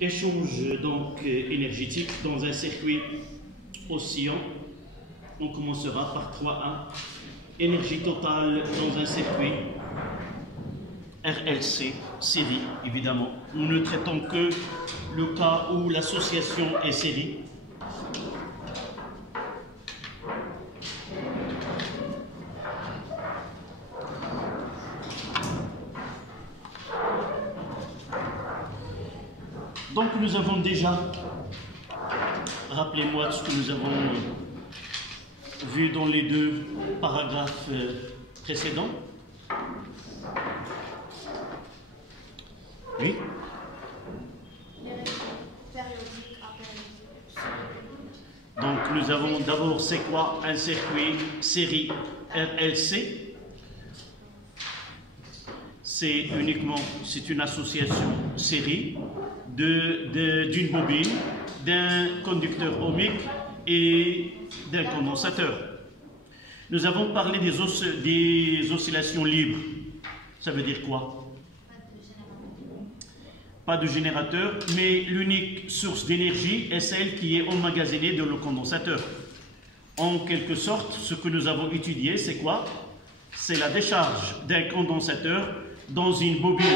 Échange donc énergétique dans un circuit oscillant. On commencera par 3A. Énergie totale dans un circuit RLC, série évidemment. Nous ne traitons que le cas où l'association est série. Donc nous avons déjà, rappelez-moi ce que nous avons vu dans les deux paragraphes précédents. Oui. Donc nous avons d'abord, c'est quoi un circuit série RLC? C'est une association série d'une bobine, d'un conducteur ohmique et d'un condensateur. Nous avons parlé des oscillations libres. Ça veut dire quoi? Pas de générateur, mais l'unique source d'énergie est celle qui est emmagasinée dans le condensateur. En quelque sorte, ce que nous avons étudié, c'est quoi? C'est la décharge d'un condensateur dans une bobine.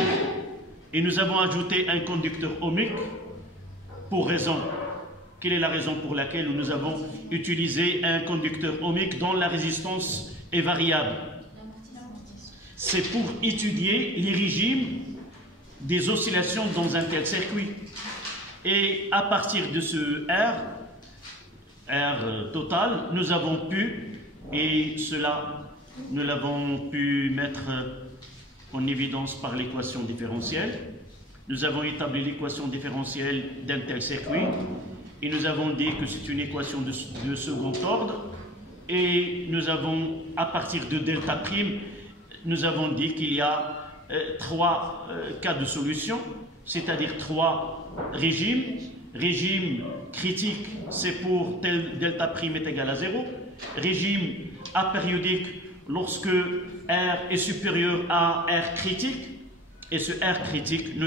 Et nous avons ajouté un conducteur ohmique pour raison. Quelle est la raison pour laquelle nous avons utilisé un conducteur ohmique dont la résistance est variable? C'est pour étudier les régimes des oscillations dans un tel circuit. Et à partir de ce R total, nous avons pu, et cela nous l'avons pu mettre en évidence par l'équation différentielle. Nous avons établi l'équation différentielle d'un tel circuit et nous avons dit que c'est une équation de second ordre, et nous avons, à partir de delta prime, nous avons dit qu'il y a trois cas de solution, c'est-à-dire trois régimes. Régime critique, c'est pour tel delta prime est égal à 0. Régime apériodique, lorsque R est supérieur à R critique, et ce R critique,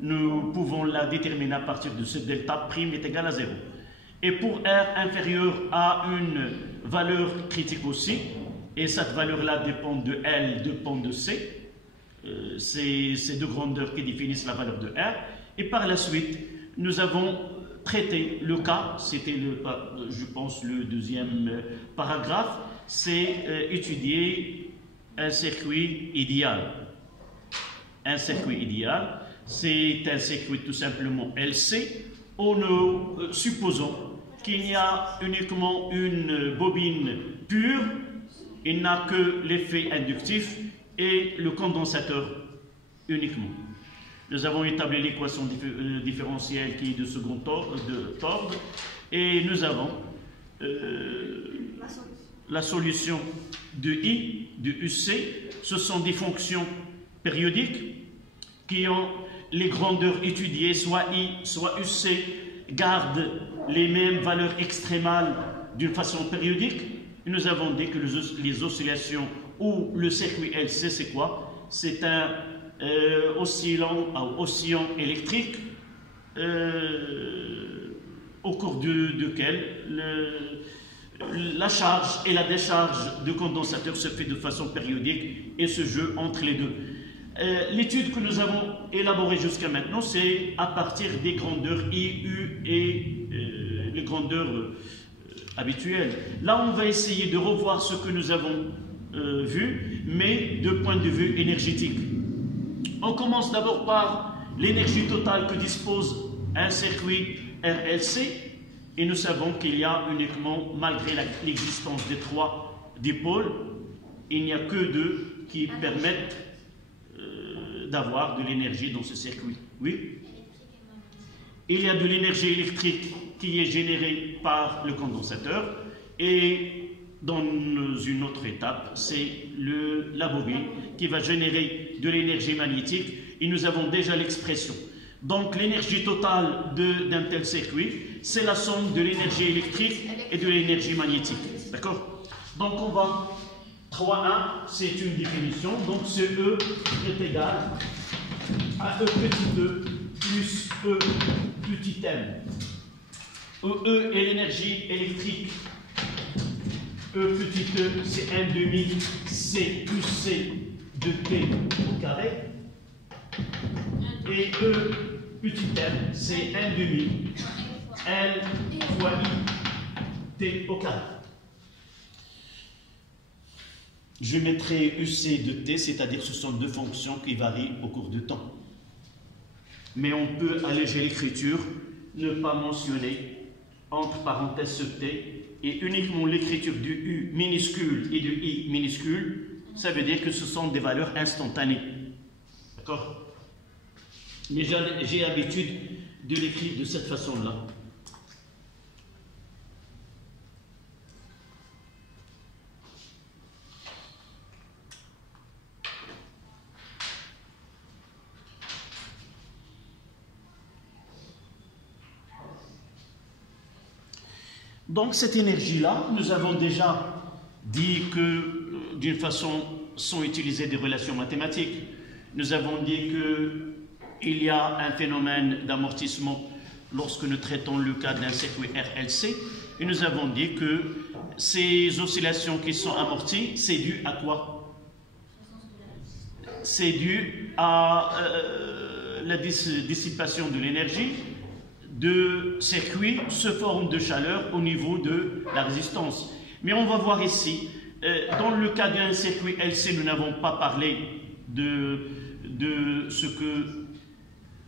nous pouvons la déterminer à partir de ce delta prime est égal à 0. Et pour R inférieur à une valeur critique aussi, et cette valeur-là dépend de L, dépend de C, c'est ces deux grandeurs qui définissent la valeur de R. Et par la suite, nous avons traité le cas, c'était je pense le deuxième paragraphe, c'est étudier un circuit idéal. Un circuit idéal, c'est un circuit tout simplement LC, où nous supposons qu'il y a uniquement une bobine pure, il n'a que l'effet inductif et le condensateur uniquement. Nous avons établi l'équation différentielle qui est de second ordre, et nous avons la solution de I, de UC. Ce sont des fonctions périodiques qui ont les grandeurs étudiées, soit I, soit UC, gardent les mêmes valeurs extrémales d'une façon périodique. Et nous avons dit que les oscillations ou le circuit LC, c'est quoi? C'est un oscillant électrique au cours duquel la charge et la décharge du condensateur se fait de façon périodique et se joue entre les deux. L'étude que nous avons élaborée jusqu'à maintenant, c'est à partir des grandeurs I, U et les grandeurs habituelles. Là, on va essayer de revoir ce que nous avons vu, mais de point de vue énergétique. On commence d'abord par l'énergie totale que dispose un circuit RLC, et nous savons qu'il y a uniquement, malgré l'existence des trois dipôles, il n'y a que deux qui permettent d'avoir de l'énergie dans ce circuit. Oui? Il y a de l'énergie électrique qui est générée par le condensateur, et dans une autre étape, c'est la bobine qui va générer de l'énergie magnétique, et nous avons déjà l'expression. Donc l'énergie totale d'un tel circuit, c'est la somme de l'énergie électrique et de l'énergie magnétique. D'accord? Donc on va 3,1, c'est une définition, donc ce E est égal à E petit e plus E petit m. E est l'énergie électrique. E petit e, c'est 1 demi C plus C de T au carré. Et E petit m, c'est 1 demi L fois I T au carré. Je mettrai UC de T, c'est-à-dire ce sont deux fonctions qui varient au cours du temps. Mais on peut alléger l'écriture, ne pas mentionner entre parenthèses ce T, et uniquement l'écriture du U minuscule et du I minuscule, ça veut dire que ce sont des valeurs instantanées. D'accord? Mais j'ai l'habitude de l'écrire de cette façon-là. Donc cette énergie-là, nous avons déjà dit que d'une façon sont utilisées des relations mathématiques. Nous avons dit qu'il y a un phénomène d'amortissement lorsque nous traitons le cas d'un circuit RLC. Et nous avons dit que ces oscillations qui sont amorties, c'est dû à quoi? C'est dû à la dissipation de l'énergie de circuits se forme de chaleur au niveau de la résistance. Mais on va voir ici, dans le cas d'un circuit LC, nous n'avons pas parlé de ce que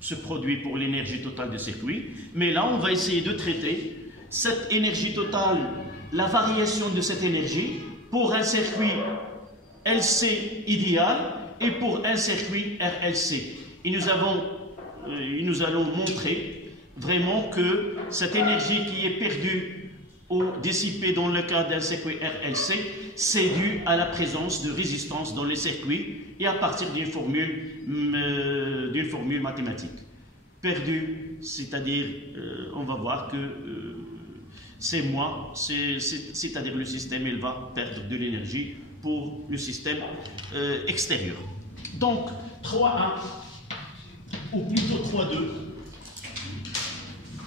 se produit pour l'énergie totale du circuit, mais là on va essayer de traiter cette énergie totale, la variation de cette énergie pour un circuit LC idéal et pour un circuit RLC. Et nous allons montrer vraiment que cette énergie qui est perdue ou dissipée dans le cas d'un circuit RLC, c'est dû à la présence de résistance dans les circuits et à partir d'une formule mathématique. Perdue, c'est-à-dire, on va voir que c'est moi, c'est-à-dire le système, il va perdre de l'énergie pour le système extérieur. Donc, 3.1, ou plutôt 3.2,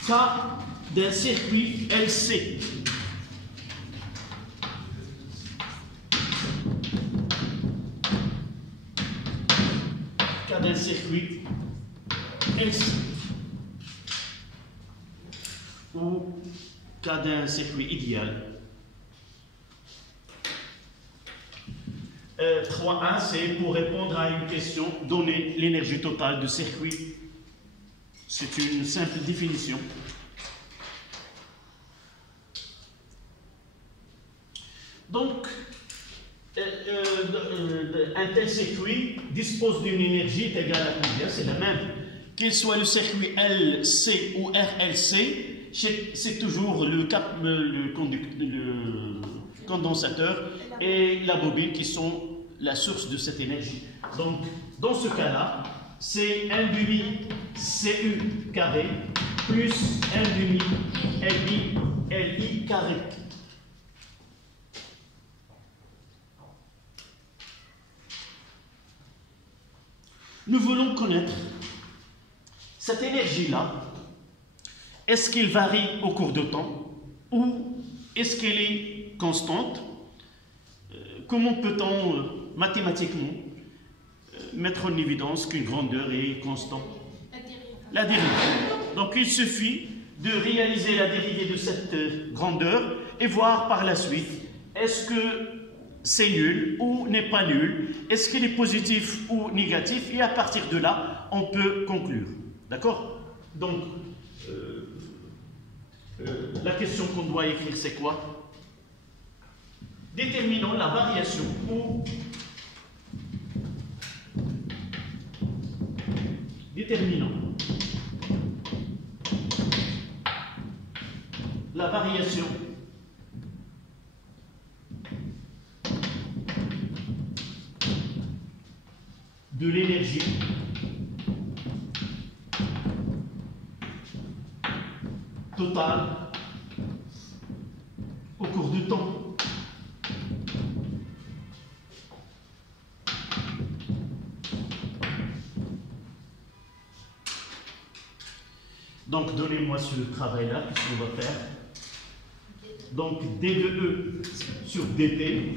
cas d'un circuit LC. Cas d'un circuit LC. Ou cas d'un circuit idéal. 3.1, c'est pour répondre à une question, donner l'énergie totale du circuit. C'est une simple définition. Donc, un tel circuit dispose d'une énergie égale à combien? C'est la même. Qu'il soit le circuit LC ou RLC, c'est toujours le condensateur et la bobine qui sont la source de cette énergie. Donc, dans ce cas-là, c'est 1 demi CU carré plus 1 demi LI carré. Nous voulons connaître cette énergie-là. Est-ce qu'elle varie au cours du temps ou est-ce qu'elle est constante? Comment peut-on mathématiquement mettre en évidence qu'une grandeur est constante? La dérivée. Donc il suffit de réaliser la dérivée de cette grandeur et voir par la suite est-ce que c'est nul ou n'est pas nul, est-ce qu'il est positif ou négatif, et à partir de là, on peut conclure. D'accord? Donc, la question qu'on doit écrire, c'est quoi? Déterminons la variation ou déterminons la variation de l'énergie totale au cours du temps. Donc, donnez-moi ce travail-là, qu'est-ce qu'on va faire? Donc, D de E sur DT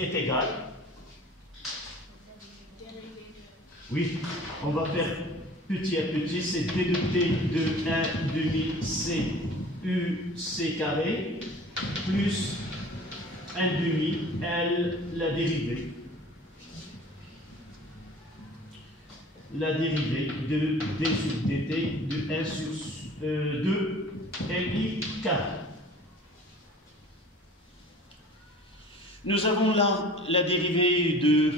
est égal. Oui, on va faire petit à petit, c'est D de T de 1 demi C U C carré plus 1 demi L la dérivée. La dérivée de D sur dt de 1 sur 2 LI carré. Nous avons là la dérivée de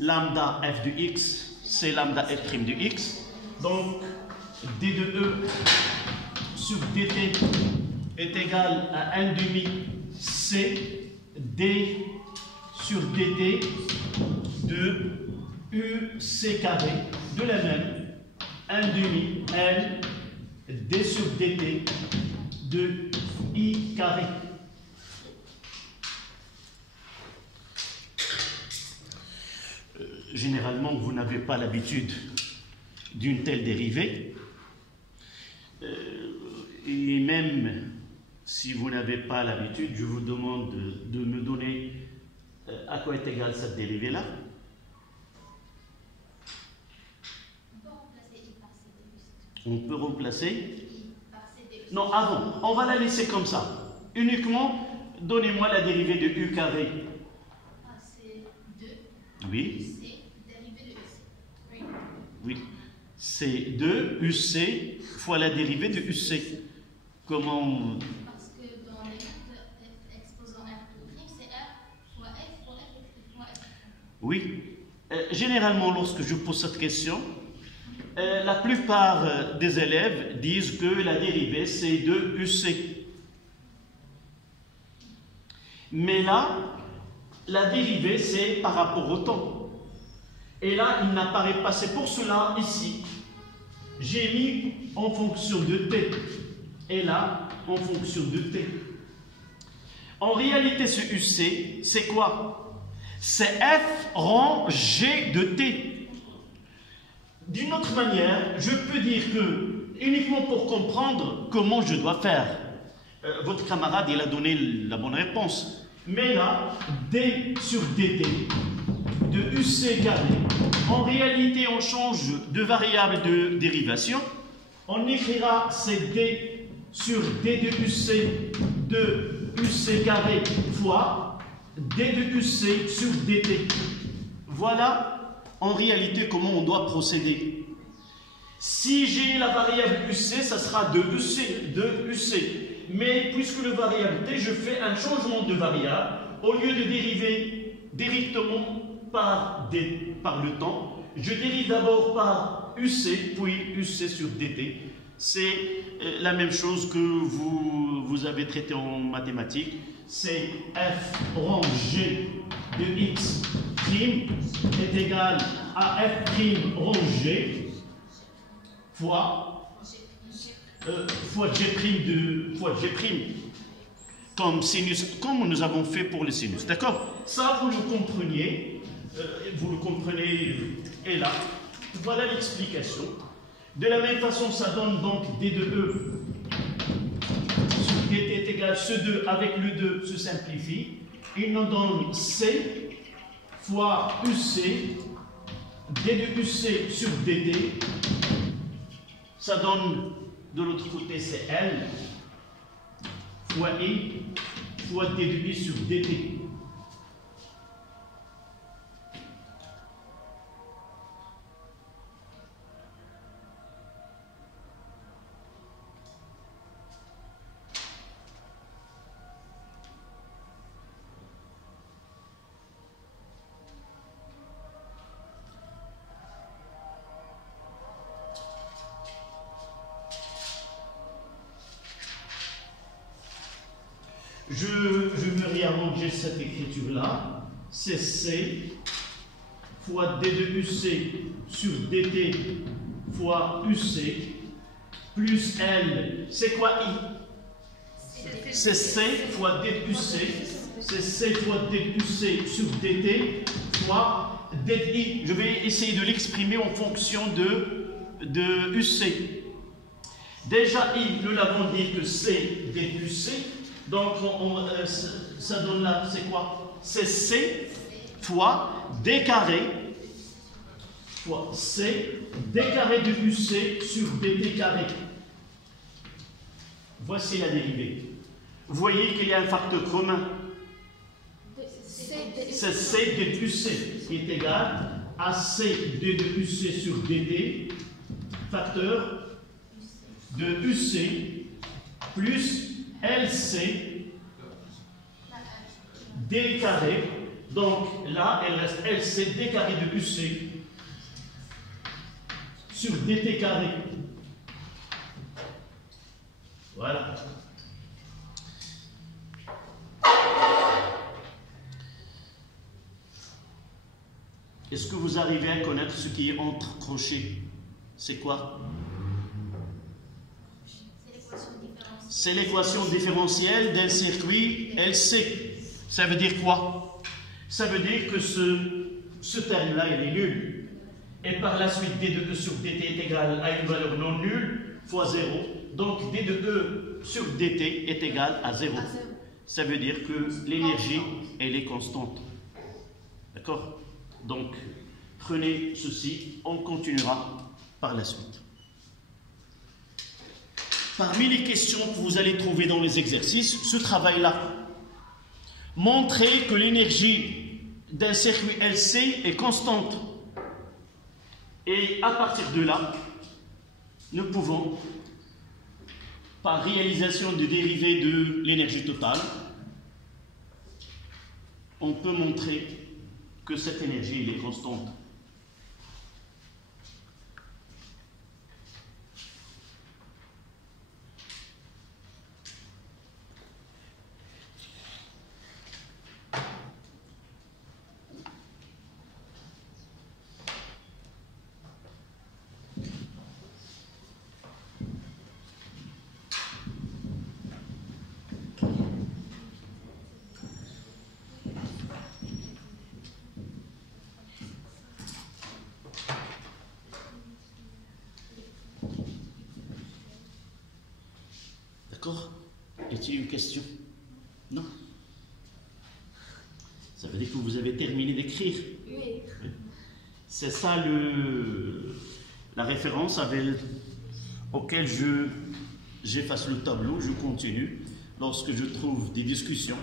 lambda f de x, c'est lambda f' de x. Donc, d de e sur dt est égal à 1 demi c d sur dt de uc carré, de la même 1 demi l d sur dt de i carré. Généralement, vous n'avez pas l'habitude d'une telle dérivée. Et même si vous n'avez pas l'habitude, je vous demande de me donner à quoi est égale cette dérivée-là. On peut remplacer. Non, avant, on va la laisser comme ça. Uniquement, donnez-moi la dérivée de u carré. C'est 2. Oui. Oui, c'est 2 UC fois la dérivée de UC. Comment? Parce que dans les exposants R tout prime, c'est R fois F fois F fois F. Oui. Généralement, lorsque je pose cette question, la plupart des élèves disent que la dérivée, c'est 2 UC. Mais là, la dérivée, c'est par rapport au temps. Et là, il n'apparaît pas. C'est pour cela, ici, j'ai mis en fonction de t. Et là, en fonction de t. En réalité, ce UC, c'est quoi? C'est F rang G de t. D'une autre manière, je peux dire que, uniquement pour comprendre comment je dois faire, votre camarade, il a donné la bonne réponse. Mais là, d sur dt de UC carré. En réalité, on change de variable de dérivation. On écrira c'est d sur d de UC de UC carré fois d de UC sur dt. Voilà en réalité comment on doit procéder. Si j'ai la variable UC, ça sera de UC. Mais puisque le variable t, je fais un changement de variable. Au lieu de dériver directement par le temps, je dérive d'abord par UC, puis UC sur dt. C'est la même chose que vous avez traité en mathématiques. C'est f rang g de x prime est égal à f prime rang g fois g prime comme sinus, comme nous avons fait pour le sinus. D'accord? Ça, vous le compreniez. Vous le comprenez, et là, voilà l'explication. De la même façon, ça donne donc d de e sur dt est égal ce 2 avec le 2 se simplifie. Il nous donne c fois uc, d de uc sur dt. Ça donne de l'autre côté, c'est L fois I fois d de I sur dt. Je me réarrange cette écriture-là. C'est C fois D de UC sur DT fois UC plus L. C'est quoi I? C'est C fois D de UC. C'est C fois D de UC sur DT fois D de I. Je vais essayer de l'exprimer en fonction de UC. Déjà, I, nous l'avons dit que c'est D plus C. Donc, ça donne là, c'est quoi? C'est C fois D carré fois C, D carré de UC sur DT carré. Voici la dérivée. Vous voyez qu'il y a un facteur commun. C'est C D plus C qui est égal à C D de UC sur DT, facteur de UC plus LC D carré. Donc là, elle reste LC D carré de UC sur DT carré. Voilà. Est-ce que vous arrivez à connaître ce qui est entre crochets? C'est quoi? C'est l'équation différentielle d'un circuit LC. Ça veut dire quoi? Ça veut dire que ce terme-là, il est nul. Et par la suite, D de E sur DT est égal à une valeur non nulle fois 0. Donc, D de E sur DT est égal à 0. Ça veut dire que l'énergie, elle est constante. D'accord? Donc, prenez ceci, on continuera par la suite. Parmi les questions que vous allez trouver dans les exercices, ce travail-là. Montrez que l'énergie d'un circuit LC est constante. Et à partir de là, nous pouvons, par réalisation de dérivée de l'énergie totale, on peut montrer que cette énergie elle est constante. D'accord? Y a-t-il une question? Non? Ça veut dire que vous avez terminé d'écrire? Oui. C'est ça la référence auquel j'efface le tableau, je continue. Lorsque je trouve des discussions,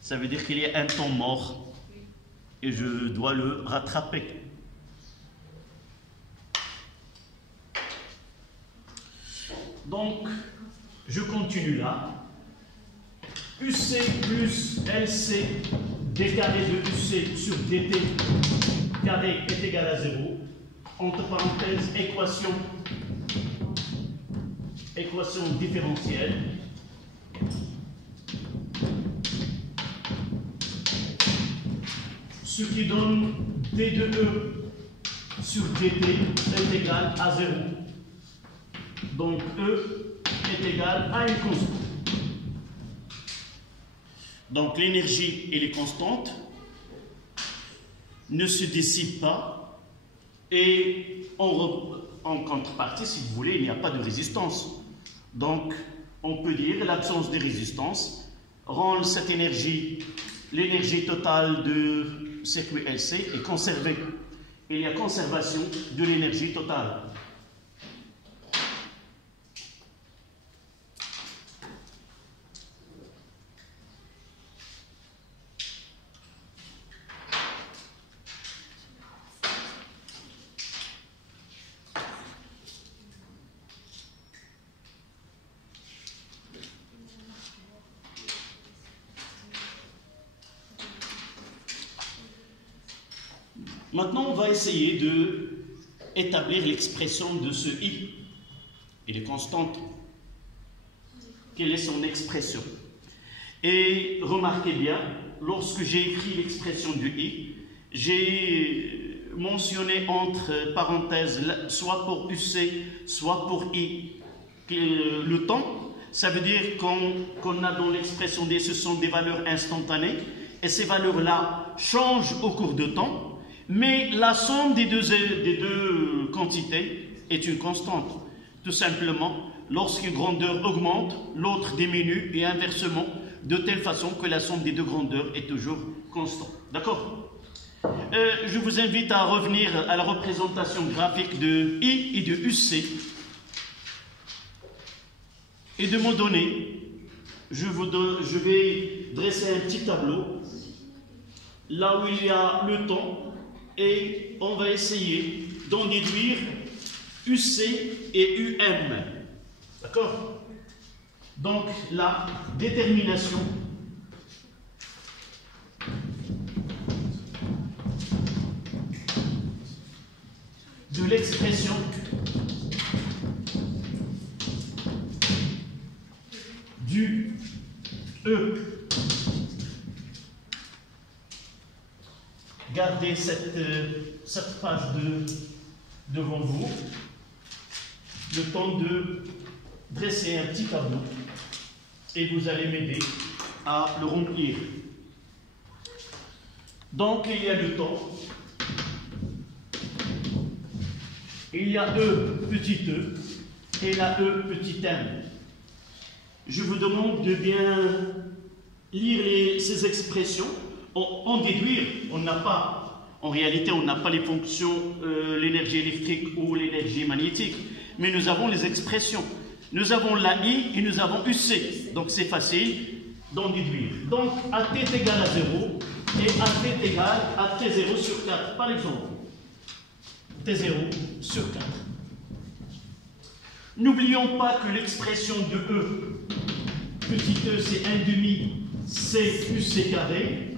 ça veut dire qu'il y a un temps mort et je dois le rattraper. Donc, je continue là. UC plus LC D carré de UC sur DT carré est égal à 0. Entre parenthèses, équation différentielle. Ce qui donne D de E sur DT est égal à 0. Donc E est égal à une constante. Donc l'énergie, elle est constante, ne se dissipe pas, et en contrepartie, si vous voulez, il n'y a pas de résistance. Donc on peut dire l'absence de résistance rend cette énergie, l'énergie totale de circuit LC est conservée. Il y a conservation de l'énergie totale. Maintenant, on va essayer d'établir l'expression de ce I. Il est constante. Quelle est son expression? Et remarquez bien, lorsque j'ai écrit l'expression du I, j'ai mentionné entre parenthèses, soit pour UC, soit pour I, le temps. Ça veut dire qu'on a dans l'expression D, ce sont des valeurs instantanées, et ces valeurs-là changent au cours de temps. Mais la somme des deux quantités est une constante. Tout simplement, lorsqu'une grandeur augmente, l'autre diminue et inversement, de telle façon que la somme des deux grandeurs est toujours constante. D'accord? Je vous invite à revenir à la représentation graphique de I et de UC. Et de mon donné, je vais dresser un petit tableau, là où il y a le temps, et on va essayer d'en déduire UC et UM. D'accord? Donc, la détermination de l'expression du E. Gardez cette page devant vous, le temps de dresser un petit tableau et vous allez m'aider à le remplir. Donc il y a le temps, il y a E petit e et la E petit m. Je vous demande de bien lire ces expressions, en déduire. En réalité, on n'a pas les fonctions, l'énergie électrique ou l'énergie magnétique, mais nous avons les expressions. Nous avons la I et nous avons UC, donc c'est facile d'en déduire. Donc, AT est égal à 0 et AT est égal à T0 sur 4, par exemple. T0 sur 4. N'oublions pas que l'expression de E, petit e c'est 1 demi, c'est UC carré,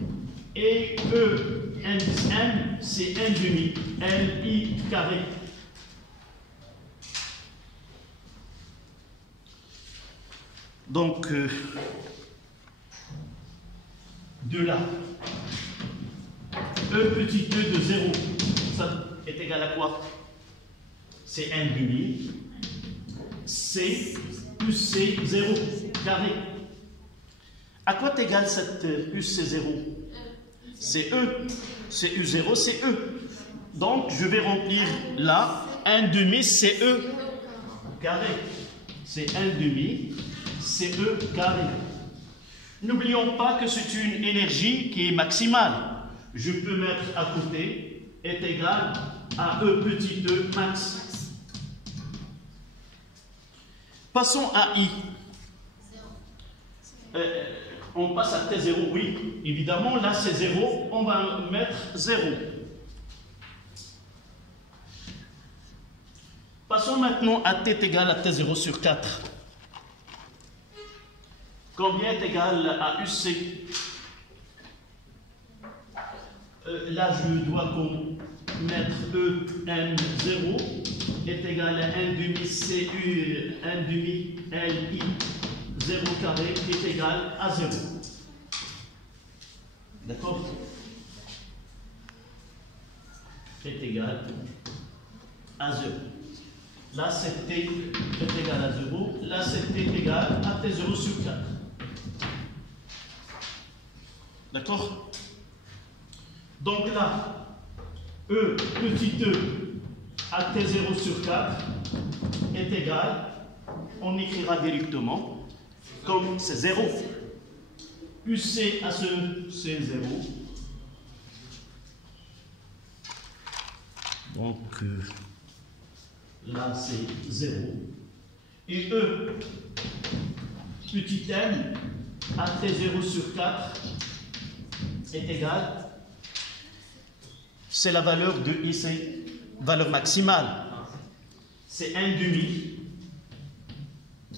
et E, indice M, c'est 1 demi, LI carré. Donc, de là, E petit e de 0, ça est égal à quoi? C'est 1 demi, C plus C 0 carré. À quoi est égal cette UC0? C'est E. C'est U0, c'est E. Donc, je vais remplir là, 1 demi, c'est E carré. C'est 1 demi, c'est E carré. N'oublions pas que c'est une énergie qui est maximale. Je peux mettre à côté, est égal à E petit e max. Passons à I. On passe à T0, oui. Évidemment, là c'est 0, on va mettre 0. Passons maintenant à T est égal à T0 sur 4. Combien est égal à UC? Là, je dois mettre E, M, 0 est égal à 1 demi CU, 1 demi LI, 0 carré est égal à 0. D'accord? Est égal à 0. Là, c'est T est égal à 0. Là, c'est T est égal à T0 sur 4. D'accord? Donc là, E petit e à T0 sur 4 est égal, on écrira directement, comme c'est 0. UC à ce, c'est 0. Donc là, c'est 0. Et E petit m à T0 sur 4 est égal, c'est la valeur de IC, valeur maximale. C'est 1 demi,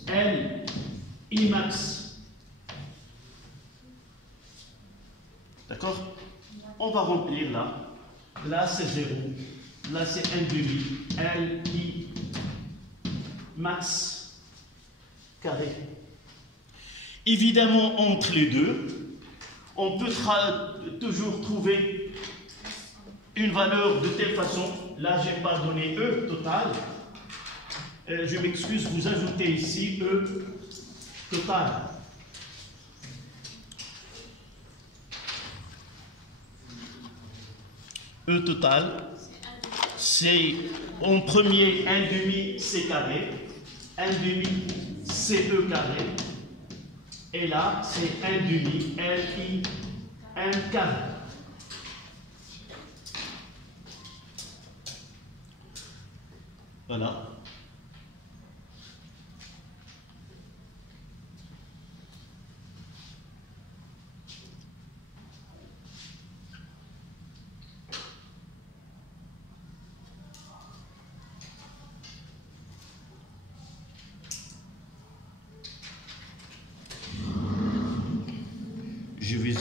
L, I max. D'accord? On va remplir là. Là, c'est 0. Là, c'est 1 demi, L, I max carré. Évidemment, entre les deux, on peut toujours trouver une valeur de telle façon. Là, je n'ai pas donné E total. Je m'excuse, vous ajoutez ici E total. E total, c'est en premier 1 demi C carré. 1 demi CE carré. Et là, c'est 1 demi LIM carré. Voilà. J'ai vu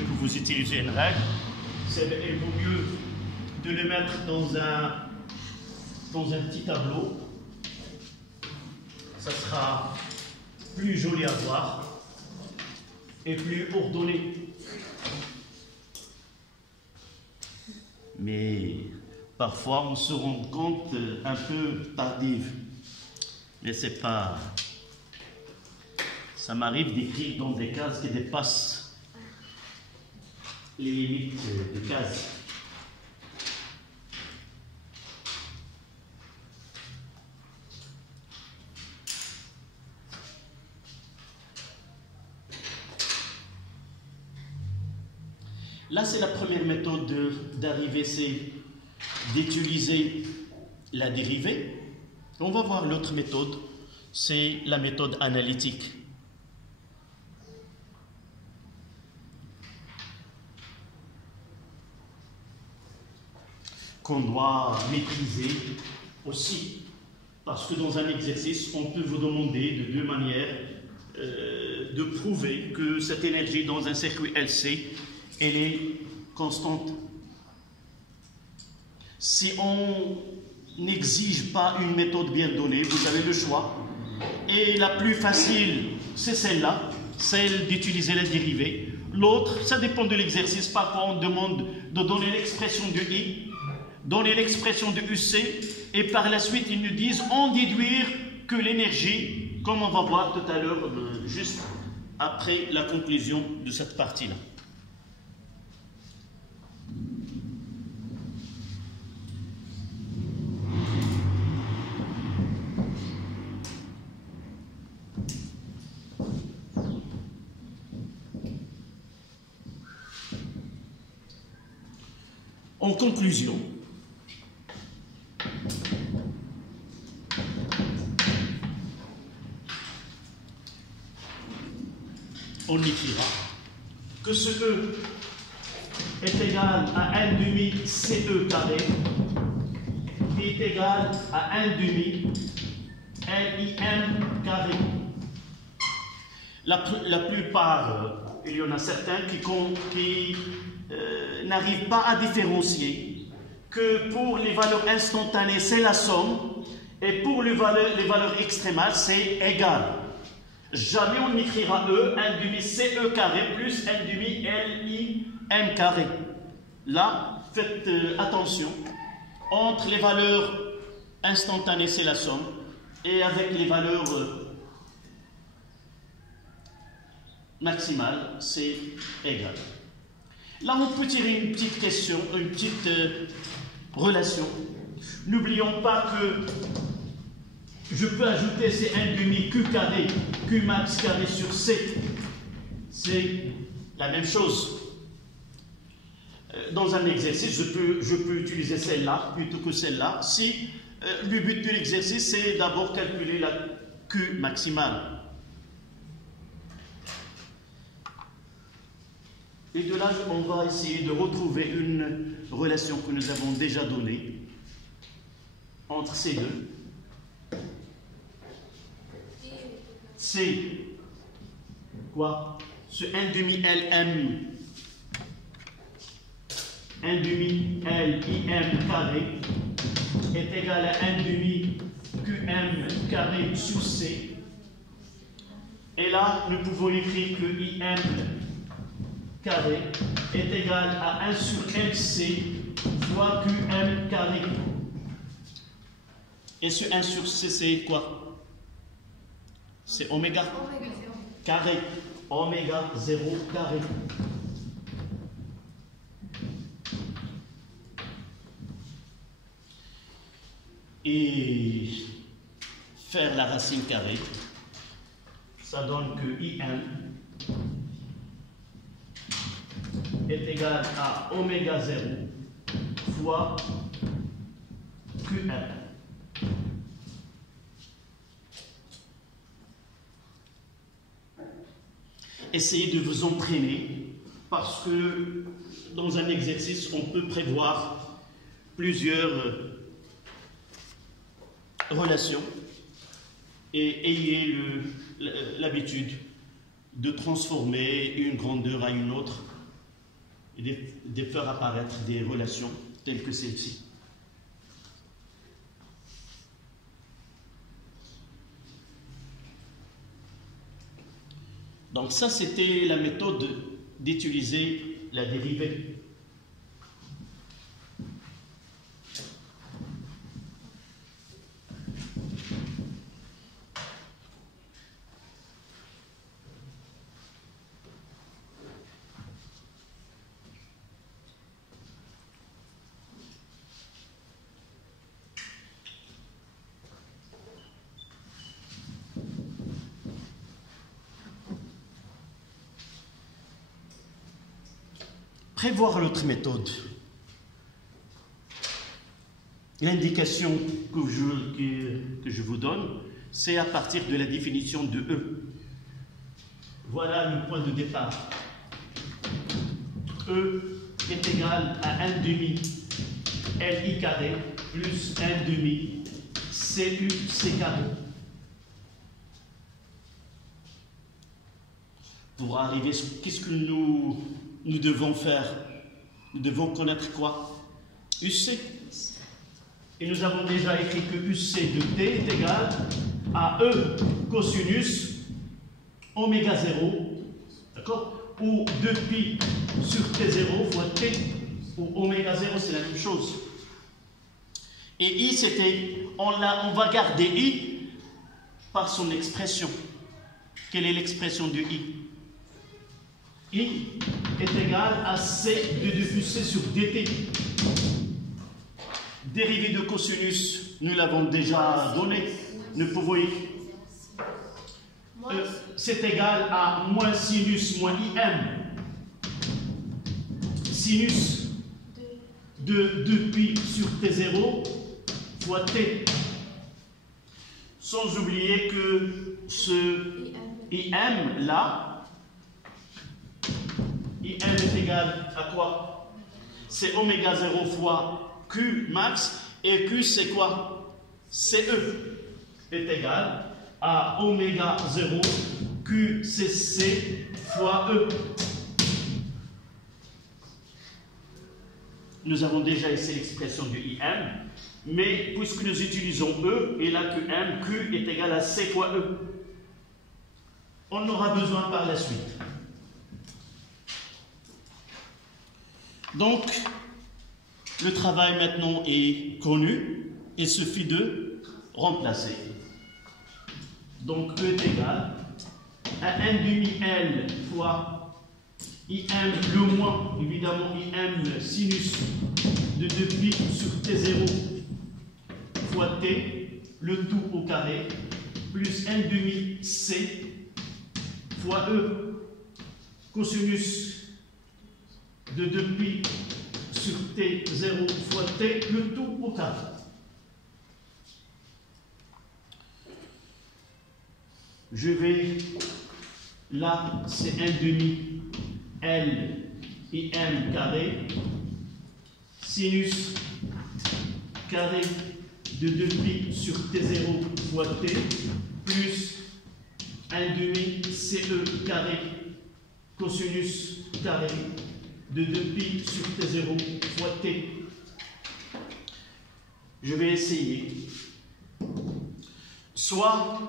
que vous utilisez une règle. Il vaut mieux de le mettre dans un petit tableau. Ça sera plus joli à voir et plus ordonné. Mais parfois on se rend compte un peu tardif. Mais c'est pas... Ça m'arrive d'écrire dans des cases qui dépassent les limites des cases. Là, c'est la première méthode d'arriver, c'est d'utiliser la dérivée. On va voir l'autre méthode, c'est la méthode analytique. Qu'on doit maîtriser aussi. Parce que dans un exercice, on peut vous demander de deux manières de prouver que cette énergie dans un circuit LC, elle est constante. Si on n'exige pas une méthode bien donnée, vous avez le choix. Et la plus facile, c'est celle-là, celle d'utiliser la dérivée. L'autre, ça dépend de l'exercice. Parfois, on demande de donner l'expression de I, donner l'expression de UC, et par la suite, ils nous disent en déduire que l'énergie, comme on va voir tout à l'heure, juste après la conclusion de cette partie-là. En conclusion, on écrira que ce E est égal à 1 demi CE carré qui est égal à 1 demi LIM carré. La plupart, il y en a certains qui n'arrivent pas à différencier que pour les valeurs instantanées, c'est la somme, et pour les valeurs extrémales, c'est égal. Jamais on écrira E, 1 demi CE carré plus 1 demi LIM carré. Là, faites attention. Entre les valeurs instantanées, c'est la somme, et avec les valeurs maximales, c'est égal. Là, on peut tirer une petite question, une petite relation. N'oublions pas que je peux ajouter ces 1 demi Q carré, Q max carré sur C. C'est la même chose. Dans un exercice, je peux utiliser celle-là plutôt que celle-là. Si le but de l'exercice, c'est d'abord calculer la Q maximale. Et de là, on va essayer de retrouver une relation que nous avons déjà donnée entre ces deux. C'est quoi? Ce 1 demi LM, 1 demi LIM carré est égal à 1 demi QM carré sur C. Et là, nous pouvons écrire que IM carré est égal à 1 sur LC fois QM carré. Et ce 1 sur C, c'est quoi? C'est oméga carré. Oméga 0 carré. Et faire la racine carrée. Ça donne que IM est égal à oméga 0 fois QM. Essayez de vous entraîner parce que dans un exercice, on peut prévoir plusieurs relations et ayez l'habitude de transformer une grandeur à une autre et de faire apparaître des relations telles que celle-ci. Donc ça, c'était la méthode d'utiliser la dérivée. Prévoir l'autre méthode. L'indication que je vous donne, c'est à partir de la définition de E. Voilà le point de départ. E est égal à 1 demi LI carré plus 1 demi CU C carré. Pour arriver, qu'est-ce que nous devons faire? Nous devons connaître quoi? UC. Et nous avons déjà écrit que UC de T est égal à E cosinus oméga 0, d'accord? Ou 2pi sur T0 fois T, ou oméga 0, c'est la même chose. Et I, c'était, on va garder I par son expression. Quelle est l'expression de I? I est égal à C de 2C sur dt. Dérivée de cosinus, nous l'avons déjà donné. Nous pouvons c'est égal à moins sinus moins IM. Sinus de 2pi sur T0 fois T. Sans oublier que ce IM là, IM est égal à quoi? C'est oméga 0 fois Q max, et Q c'est quoi? CE est égal à oméga 0 QCC fois E. Nous avons déjà essayé l'expression du IM, mais puisque nous utilisons E, et là que Q est égal à C fois E, on aura besoin par la suite. Donc, le travail maintenant est connu, il suffit de remplacer. Donc, E est égal à 1 demi L fois IM le moins, évidemment IM sinus de 2pi sur T0 fois T, le tout au carré, plus 1 demi C fois E, cosinus de 2pi sur T0 fois T, le tout au carré. Je vais, là, c'est 1 demi L IM carré, sinus carré de 2pi sur T0 fois T, plus 1 demi CE carré, cosinus carré de 2pi sur T0 fois T. Je vais essayer. Soit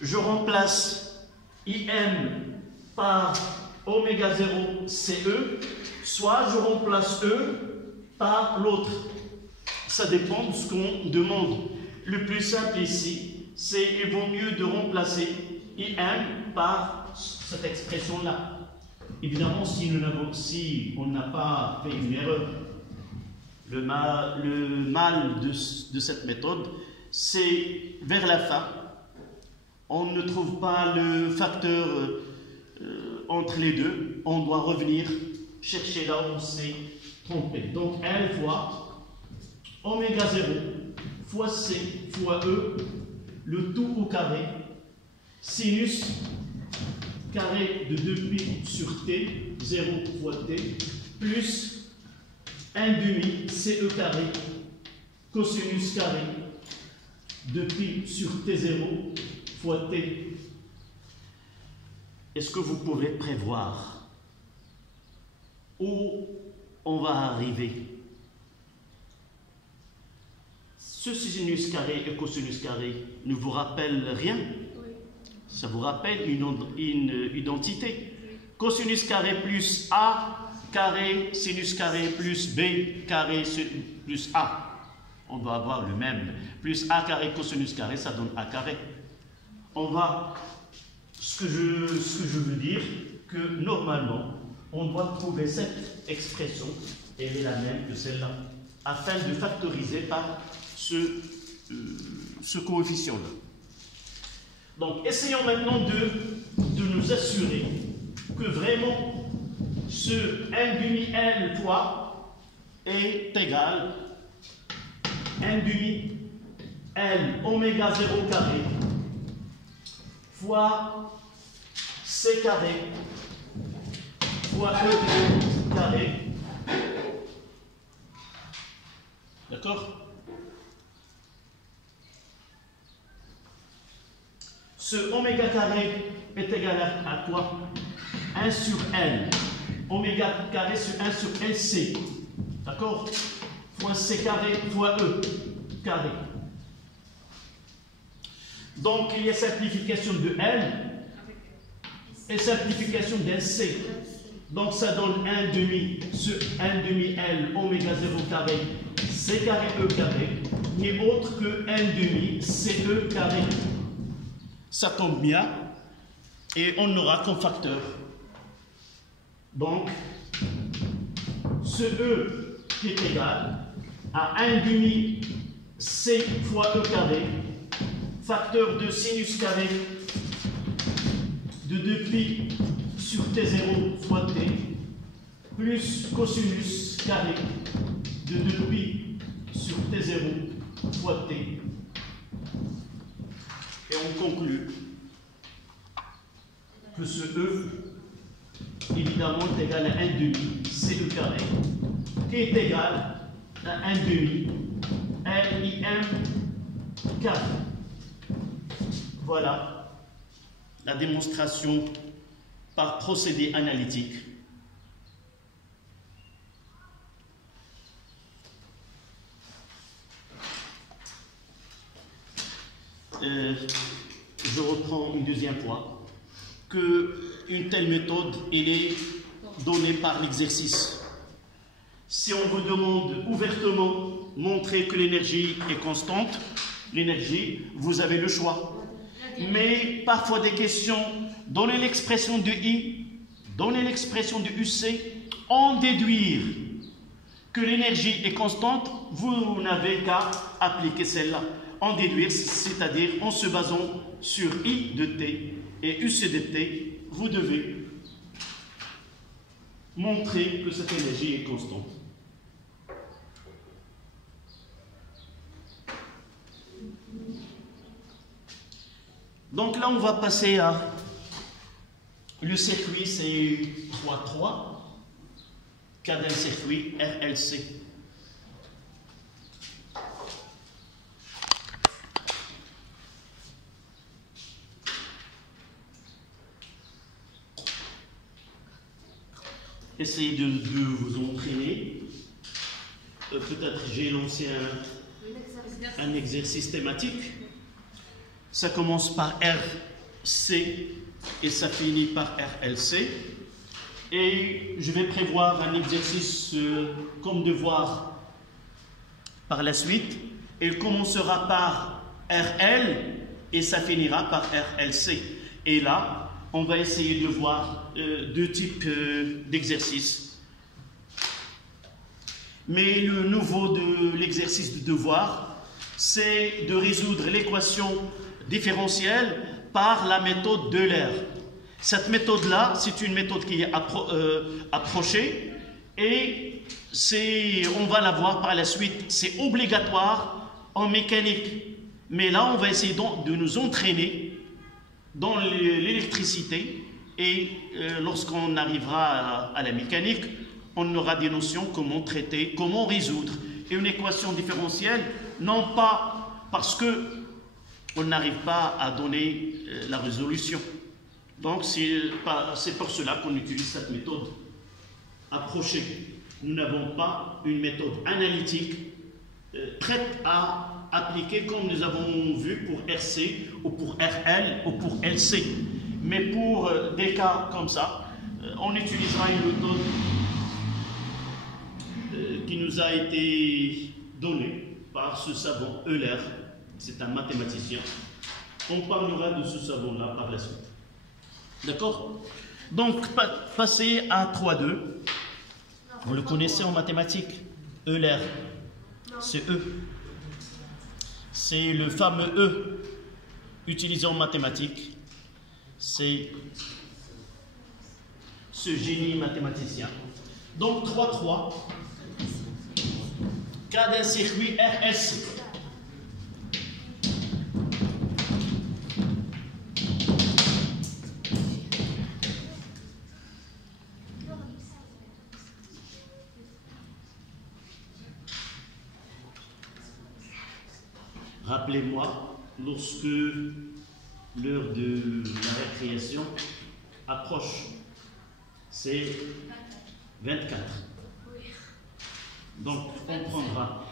je remplace IM par oméga 0 CE, soit je remplace E par l'autre. Ça dépend de ce qu'on demande. Le plus simple ici, c'est il vaut mieux de remplacer IM par cette expression-là. Évidemment, si on n'a pas fait une erreur, le mal de cette méthode, c'est vers la fin, on ne trouve pas le facteur entre les deux, on doit revenir chercher là où on s'est trompé. Donc L fois oméga 0 fois C fois E, le tout au carré, sinus carré de 2π sur T, 0 fois T, plus 1,5 CE carré, cosinus carré de π sur T0 fois T. Est-ce que vous pouvez prévoir où on va arriver? Ce sinus carré et cosinus carré ne vous rappellent rien? Oui. Ça vous rappelle une identité? Cosinus carré plus A carré, sinus carré plus B carré plus A. On doit avoir le même. Plus A carré cosinus carré, ça donne A carré. On va... Ce que je veux dire, que normalement, on doit trouver cette expression, elle est la même que celle-là, afin de factoriser par ce coefficient-là. Donc, essayons maintenant de nous assurer que vraiment ce 1,5L fois est égal 1,5L oméga 0 carré fois C carré fois E carré. D'accord? Ce oméga carré est égal à quoi? 1 sur L. Oméga carré sur 1 sur LC. D'accord? Fois C carré fois E carré. Donc il y a simplification de L et simplification d'un C. Donc ça donne 1,5 sur 1,5L oméga 0 carré C carré E carré n'est autre que 1,5 CE carré. Ça tombe bien et on aura comme facteur. Donc ce E qui est égal à 1,5 C fois E carré, facteur de sinus carré de 2π sur T0 fois T, plus cosinus carré de 2π sur T0 fois T. Et on conclut que ce E, évidemment, est égal à 1,5 CE carré, qui est égal à 1,5 LIM carré. Voilà la démonstration par procédé analytique. Je reprends une deuxième fois qu'une telle méthode elle est donnée par l'exercice. Si on vous demande ouvertement montrer que l'énergie est constante, l'énergie, vous avez le choix. Mais parfois des questions, donnez l'expression de I, donnez l'expression de UC, en déduire que l'énergie est constante, vous n'avez qu'à appliquer celle-là. En déduire, c'est-à-dire en se basant sur I de T et UC de T, vous devez montrer que cette énergie est constante. Donc là, on va passer à le circuit, c'est 3,3, cas d'un circuit RLC. Essayez de vous entraîner. Peut-être j'ai lancé un exercice thématique. Ça commence par RC et ça finit par RLC. Et je vais prévoir un exercice comme devoir par la suite. Il commencera par RL et ça finira par RLC. Et là, on va essayer de voir deux types d'exercices. Mais le nouveau de l'exercice de devoir, c'est de résoudre l'équation différentielle par la méthode d'Euler. Cette méthode-là, c'est une méthode qui est approchée et on va la voir par la suite. C'est obligatoire en mécanique. Mais là, on va essayer de nous entraîner dans l'électricité et lorsqu'on arrivera à la mécanique, on aura des notions comment traiter, comment résoudre. Et une équation différentielle, non pas parce que on n'arrive pas à donner la résolution. Donc c'est pour cela qu'on utilise cette méthode approchée. Nous n'avons pas une méthode analytique prête à appliquer comme nous avons vu pour RC ou pour RL ou pour LC. Mais pour des cas comme ça, on utilisera une méthode qui nous a été donnée par ce savant Euler. C'est un mathématicien. On parlera de ce savant-là par la suite. D'accord? Donc, passer à 3,2. Vous le connaissez en mathématiques. Euler. C'est E. C'est le fameux E utilisé en mathématiques. C'est ce génie mathématicien. Donc, 3,3. Cas d'un circuit RS. Rappelez-moi, lorsque l'heure de la récréation approche, c'est 24. Donc, on prendra.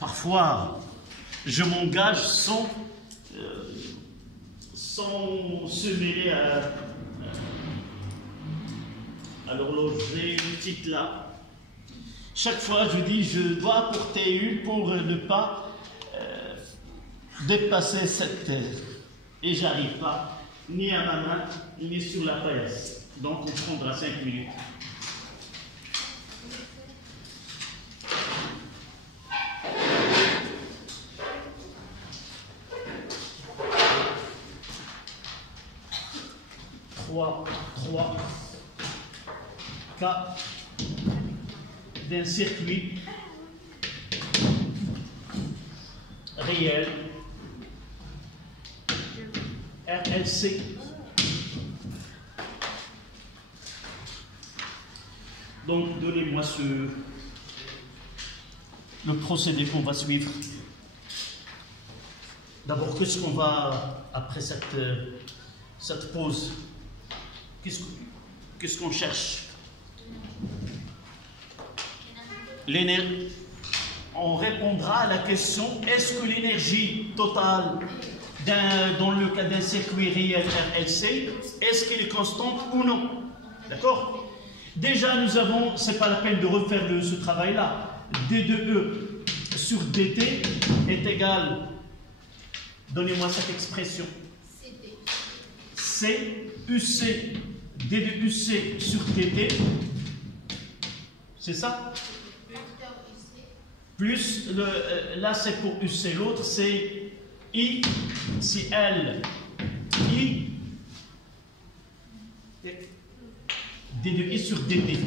Parfois, je m'engage sans se mêler à l'horlogerie petite là. Chaque fois, je dis, je dois apporter une pour ne pas dépasser cette thèse. Et j'arrive pas, ni à ma main, ni sur la paillasse. Donc, on prendra 5 minutes. Trois cas d'un circuit réel RLC. Donc, donnez-moi le procédé qu'on va suivre. D'abord, qu'est-ce qu'on va, après cette pause, qu'est-ce qu'on cherche? On répondra à la question, est-ce que l'énergie totale dans le cas d'un circuit réel RLC, est-ce qu'elle est constante ou non? D'accord? Déjà, nous avons, c'est pas la peine de refaire ce travail-là. D2E sur dt est égal, donnez-moi cette expression. C, UC, D de UC sur dt, c'est ça? Plus, là c'est pour UC, l'autre c'est I, c'est L, I, D de I sur dt.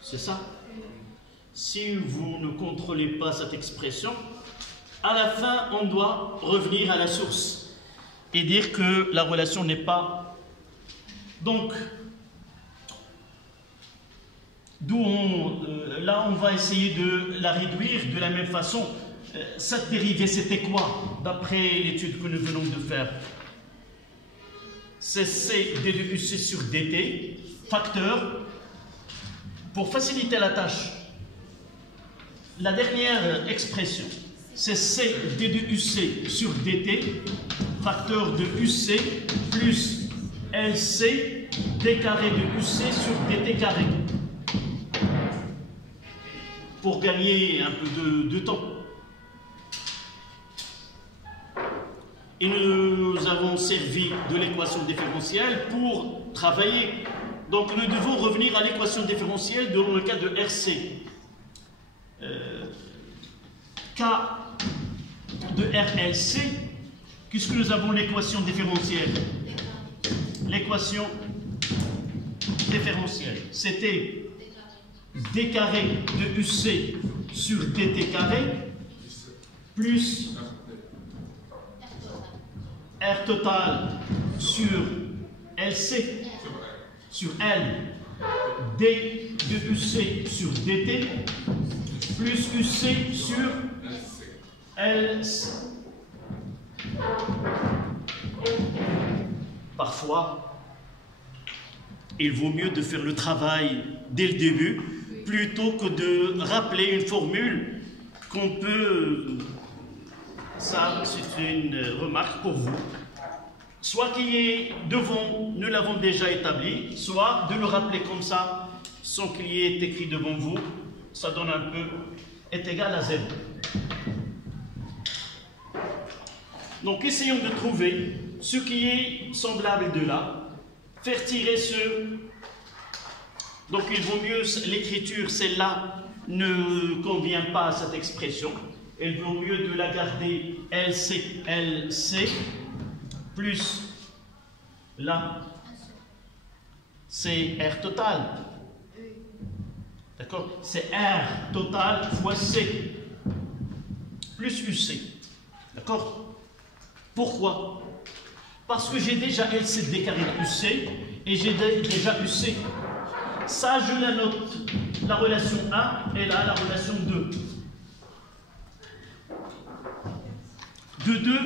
C'est ça? Si vous ne contrôlez pas cette expression, à la fin, on doit revenir à la source et dire que la relation n'est pas... Donc, là, on va essayer de la réduire de la même façon. Cette dérivée, c'était quoi, d'après l'étude que nous venons de faire? C'est C d de UC sur dt, facteur. Pour faciliter la tâche, la dernière expression, c'est C d de UC sur dt, facteur de UC, plus LC d carré de UC sur dt carré. Pour gagner un peu de temps. Et nous avons servi de l'équation différentielle pour travailler. Donc nous devons revenir à l'équation différentielle dans le cas de RC. K de RLC, puisque nous avons l'équation différentielle. L'équation différentielle, c'était d carré de UC sur dt carré plus R total sur LC sur L, d de UC sur dt plus UC sur LC. Parfois, il vaut mieux de faire le travail dès le début plutôt que de rappeler une formule qu'on peut... Ça, c'est une remarque pour vous. Soit qui est devant, nous l'avons déjà établi, soit de le rappeler comme ça, sans qu'il y ait écrit devant vous, ça donne un peu, est égal à 0. Donc, essayons de trouver ce qui est semblable de là, faire tirer ce... Donc, il vaut mieux, l'écriture, celle-là, ne convient pas à cette expression. Il vaut mieux de la garder LC, LC, plus là, c'est R total. D'accord? C'est R total fois C, plus UC. D'accord? Pourquoi? Parce que j'ai déjà LC d carré de UC et j'ai déjà UC. Ça, je la note, la relation 1 et là, la relation 2. De 2,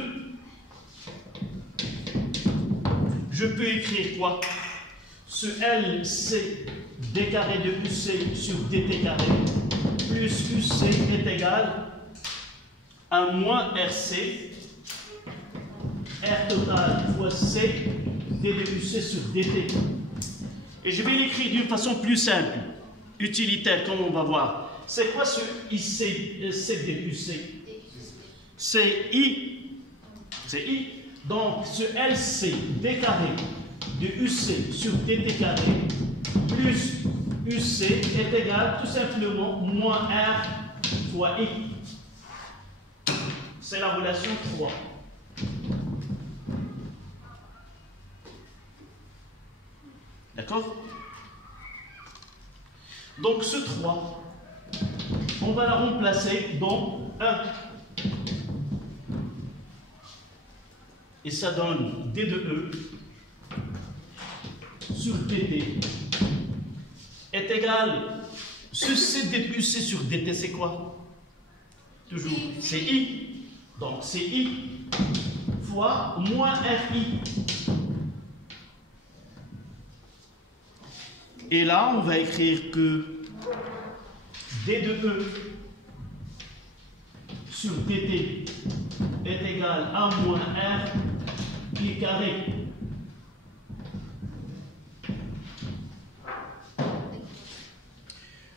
je peux écrire quoi? Ce LC d carré de UC sur dt carré plus UC est égal à moins RC, R total fois C, d de UC sur dt. Et je vais l'écrire d'une façon plus simple, utilitaire, comme on va voir. C'est quoi ce IC, C d UC? C'est I. C'est I. Donc, ce LC d carré de UC sur dt carré plus UC est égal tout simplement moins R fois I. C'est la relation 3. D'accord? Donc, ce 3, on va la remplacer dans 1. Et ça donne d de E sur dt est égal, ce C de UC sur dt, c'est quoi? Toujours, c'est I. Donc, c'est I fois moins RI. Et là, on va écrire que d de E sur dt est égal à moins R pi carré.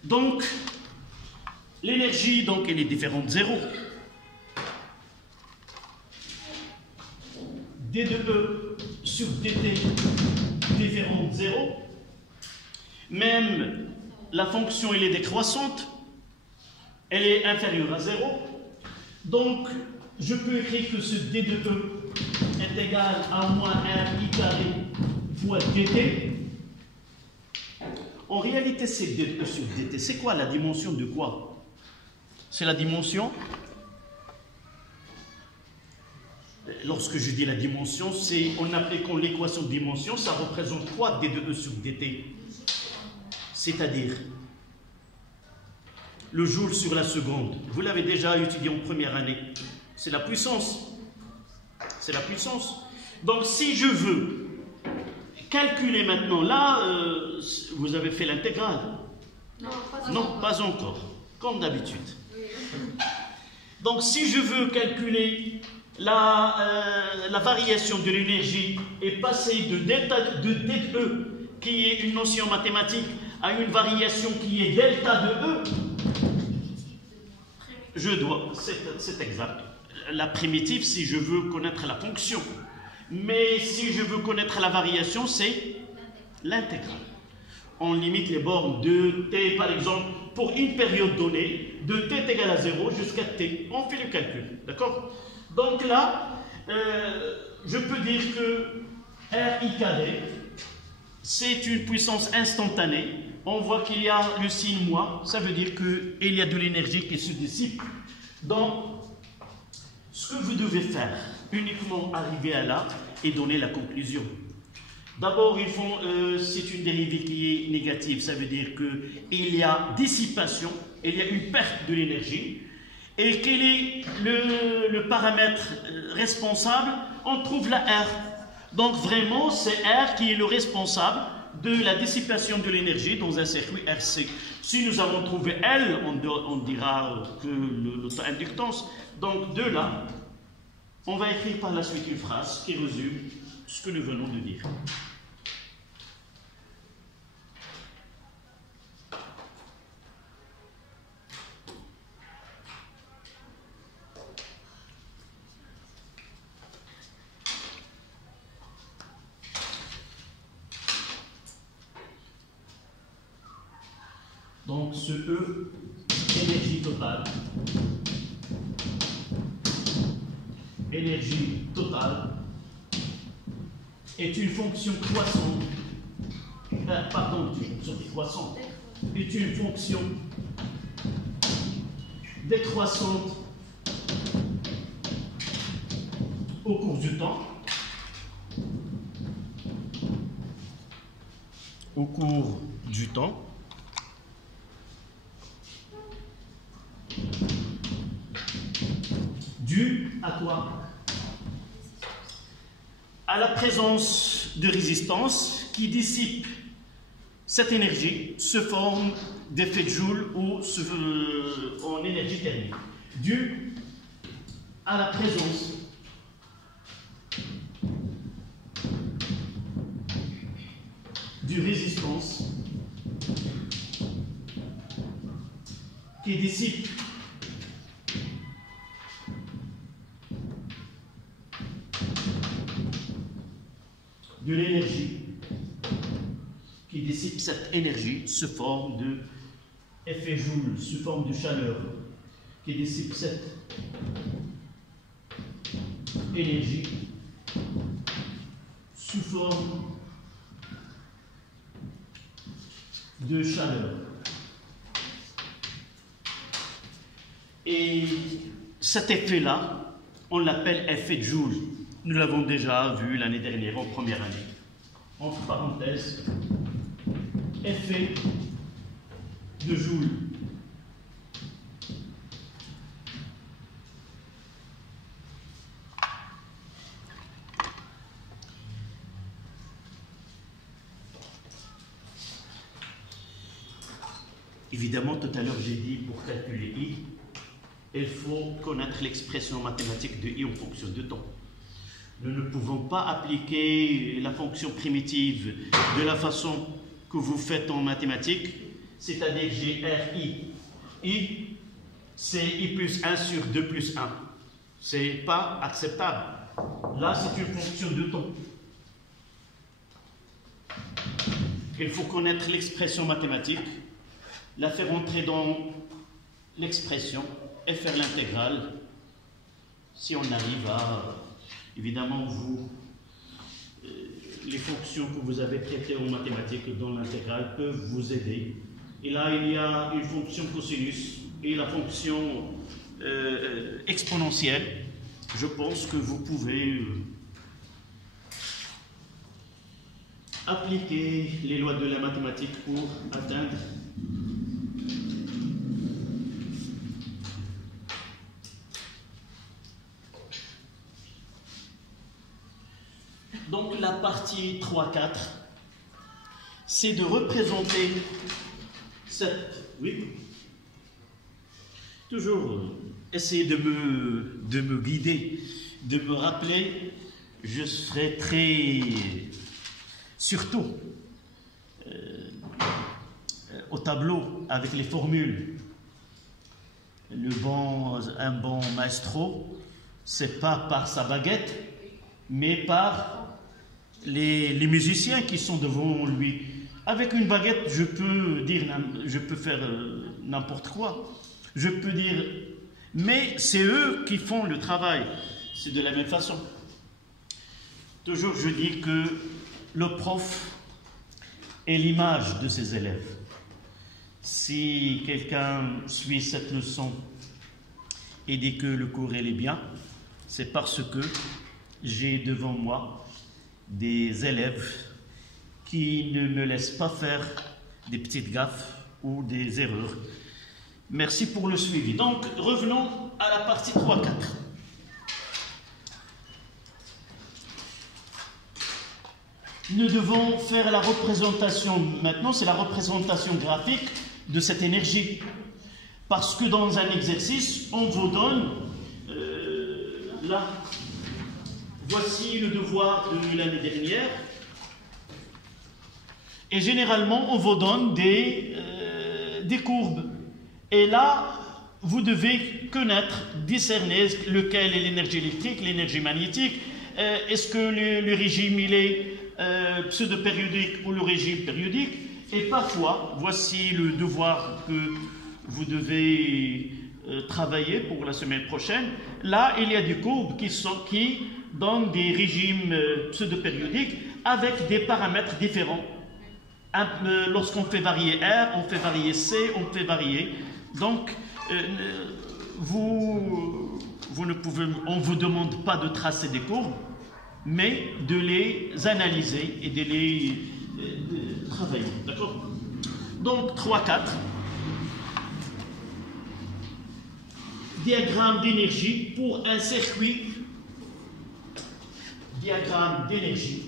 Donc, l'énergie, donc, elle est différente de 0. d de E sur dt différente de 0. Même la fonction, elle est décroissante. Elle est inférieure à 0. Donc, je peux écrire que ce d de E est égal à moins R i carré fois dt. En réalité, c'est d de E sur dt. C'est quoi la dimension de quoi? C'est la dimension. Lorsque je dis la dimension, c'est en appliquant l'équation de dimension, ça représente quoi d de E sur dt? C'est-à-dire le joule sur la seconde. Vous l'avez déjà étudié en première année. C'est la puissance. C'est la puissance. Donc, si je veux calculer maintenant, là, vous avez fait l'intégrale. Non, pas encore. Comme d'habitude. Donc, si je veux calculer la variation de l'énergie et passer de delta de d de E, qui est une notion mathématique, à une variation qui est delta de E, je dois, c'est exact. La primitive, si je veux connaître la fonction. Mais si je veux connaître la variation, c'est l'intégrale. On limite les bornes de t, par exemple, pour une période donnée, de t est égal à 0 jusqu'à t. On fait le calcul, d'accord? Donc là, je peux dire que RI carré, c'est une puissance instantanée. On voit qu'il y a le signe moins, ça veut dire qu'il y a de l'énergie qui se dissipe. Donc, ce que vous devez faire, uniquement arriver à là et donner la conclusion. D'abord, c'est une dérivée qui est négative, ça veut dire qu'il y a dissipation, il y a une perte de l'énergie. Et quel est le paramètre responsable? On trouve la R. Donc vraiment, c'est R qui est le responsable de la dissipation de l'énergie dans un circuit RC. Si nous avons trouvé L, on dira que l'auto-inductance. Donc de là, on va écrire par la suite une phrase qui résume ce que nous venons de dire. Donc ce E, énergie totale, est une fonction croissante, est une fonction décroissante au cours du temps. Au cours du temps. Dû à quoi? À la présence de résistance qui dissipe cette énergie, se forme d'effet de Joule ou en énergie thermique. Dû à la présence de résistance qui dissipe de l'énergie, qui dissipe cette énergie sous forme de effet Joule, sous forme de chaleur, qui dissipe cette énergie sous forme de chaleur. Et cet effet-là, on l'appelle effet de Joule. Nous l'avons déjà vu l'année dernière, en première année. Entre parenthèses, effet de Joule. Évidemment, tout à l'heure, j'ai dit pour calculer I, il faut connaître l'expression mathématique de I en fonction de temps. Nous ne pouvons pas appliquer la fonction primitive de la façon que vous faites en mathématiques, c'est-à-dire j'ai RI. I, c'est I plus 1 sur 2 plus 1. Ce n'est pas acceptable. Là, c'est une fonction de temps. Il faut connaître l'expression mathématique, la faire entrer dans l'expression et faire l'intégrale. Si on arrive à... Évidemment, les fonctions que vous avez traitées en mathématiques dans l'intégrale peuvent vous aider. Et là, il y a une fonction cosinus et la fonction exponentielle. Je pense que vous pouvez appliquer les lois de la mathématique pour atteindre donc la partie 3-4, c'est de représenter cette... Oui, toujours essayer de me guider, de me rappeler. Je serai très... Surtout au tableau avec les formules. Un bon maestro, c'est pas par sa baguette, mais par les musiciens qui sont devant lui. Avec une baguette, je peux faire n'importe quoi. Je peux dire, mais c'est eux qui font le travail. C'est de la même façon. Toujours, je dis que le prof est l'image de ses élèves. Si quelqu'un suit cette leçon et dit que le cours est bien, c'est parce que j'ai devant moi des élèves qui ne me laissent pas faire des petites gaffes ou des erreurs. Merci pour le suivi. Donc, revenons à la partie 3-4. Nous devons faire la représentation, maintenant c'est la représentation graphique de cette énergie. Parce que dans un exercice, on vous donne, là, voici le devoir de l'année dernière, et généralement on vous donne des courbes. Et là, vous devez connaître, discerner lequel est l'énergie électrique, l'énergie magnétique, est-ce que le régime il est pseudo-périodique ou le régime périodique. Et parfois, voici le devoir que vous devez travailler pour la semaine prochaine. Là, il y a des courbes qui donnent des régimes pseudo-périodiques avec des paramètres différents. Lorsqu'on fait varier R, on fait varier C, on fait varier. Donc, on ne vous demande pas de tracer des courbes, mais de les analyser et de les travailler. D'accord? Donc, 3-4. Diagramme d'énergie pour un circuit. Diagramme d'énergie.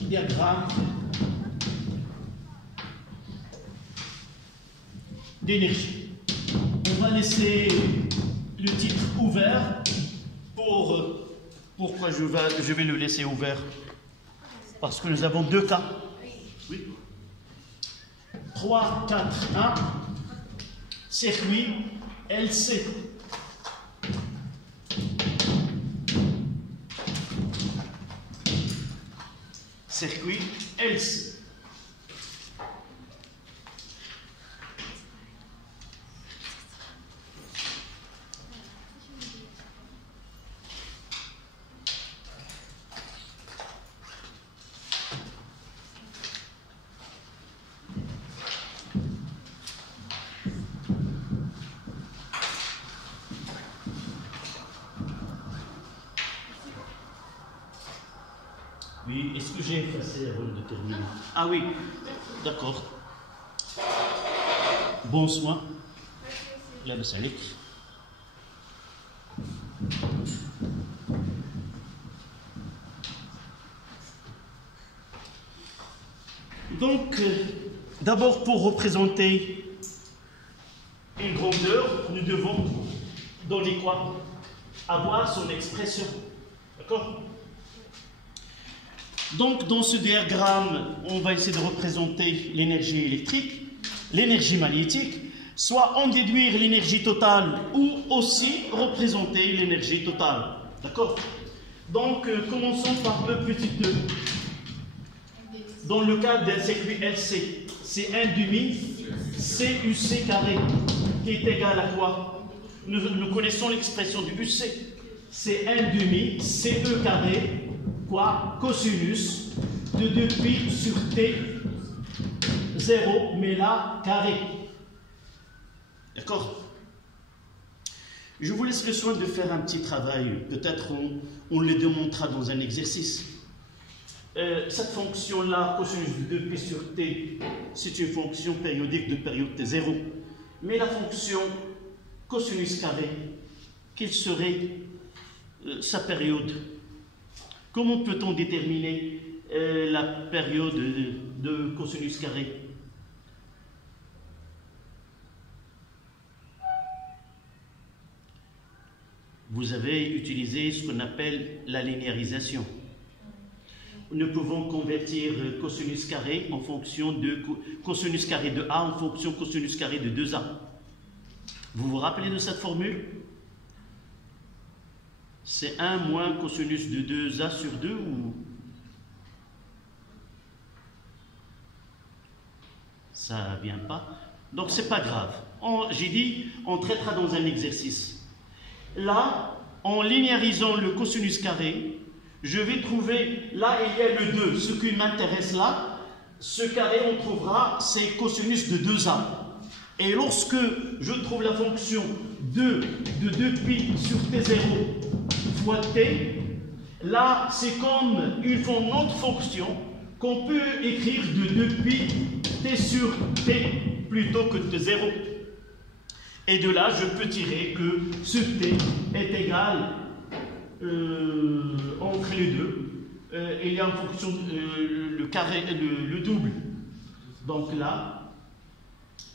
Diagramme d'énergie. On va laisser le titre ouvert. Pourquoi je vais le laisser ouvert? Parce que nous avons deux cas. Oui. 3, 4, 1. Circuit LC. Circuit LC. Oui, est-ce que j'ai effacé avant de terminer? Ah oui, d'accord. Bon soin. La basalik. Donc, d'abord pour représenter une grandeur, nous devons donner quoi? Avoir son expression. D'accord? Donc, dans ce diagramme, on va essayer de représenter l'énergie électrique, l'énergie magnétique, soit en déduire l'énergie totale ou aussi représenter l'énergie totale. D'accord? Donc, commençons par le petit 2. Dans le cas d'un circuit LC, c'est 1 demi CUC carré, qui est égal à quoi? Nous connaissons l'expression du UC. C'est 1 demi CE carré, quoi? Cosinus de 2π sur T 0, mais là, carré. D'accord? Je vous laisse le soin de faire un petit travail. Peut-être on le démontrera dans un exercice. Cette fonction-là, cosinus de 2π sur T, c'est une fonction périodique de période T0. Mais la fonction cosinus carré, quelle serait sa période? Comment peut-on déterminer la période de cosinus carré? Vous avez utilisé ce qu'on appelle la linéarisation. nous pouvons convertir cosinus carré en fonction de cosinus carré de A en fonction de cosinus carré de 2A. Vous vous rappelez de cette formule? C'est 1 moins cosinus de 2A sur 2 ou... Ça ne vient pas. Donc, c'est pas grave. J'ai dit, on traitera dans un exercice. Là, en linéarisant le cosinus carré, je vais trouver, là, il y a le 2. Ce qui m'intéresse là, ce carré, on trouvera, c'est cosinus de 2A. Et lorsque je trouve la fonction 2 de 2π sur T0 fois T, là, c'est comme une autre fonction qu'on peut écrire de 2π T sur T plutôt que de 0. Et de là, je peux tirer que ce T est égal entre les deux. Il y a en fonction le carré, le double. Donc là,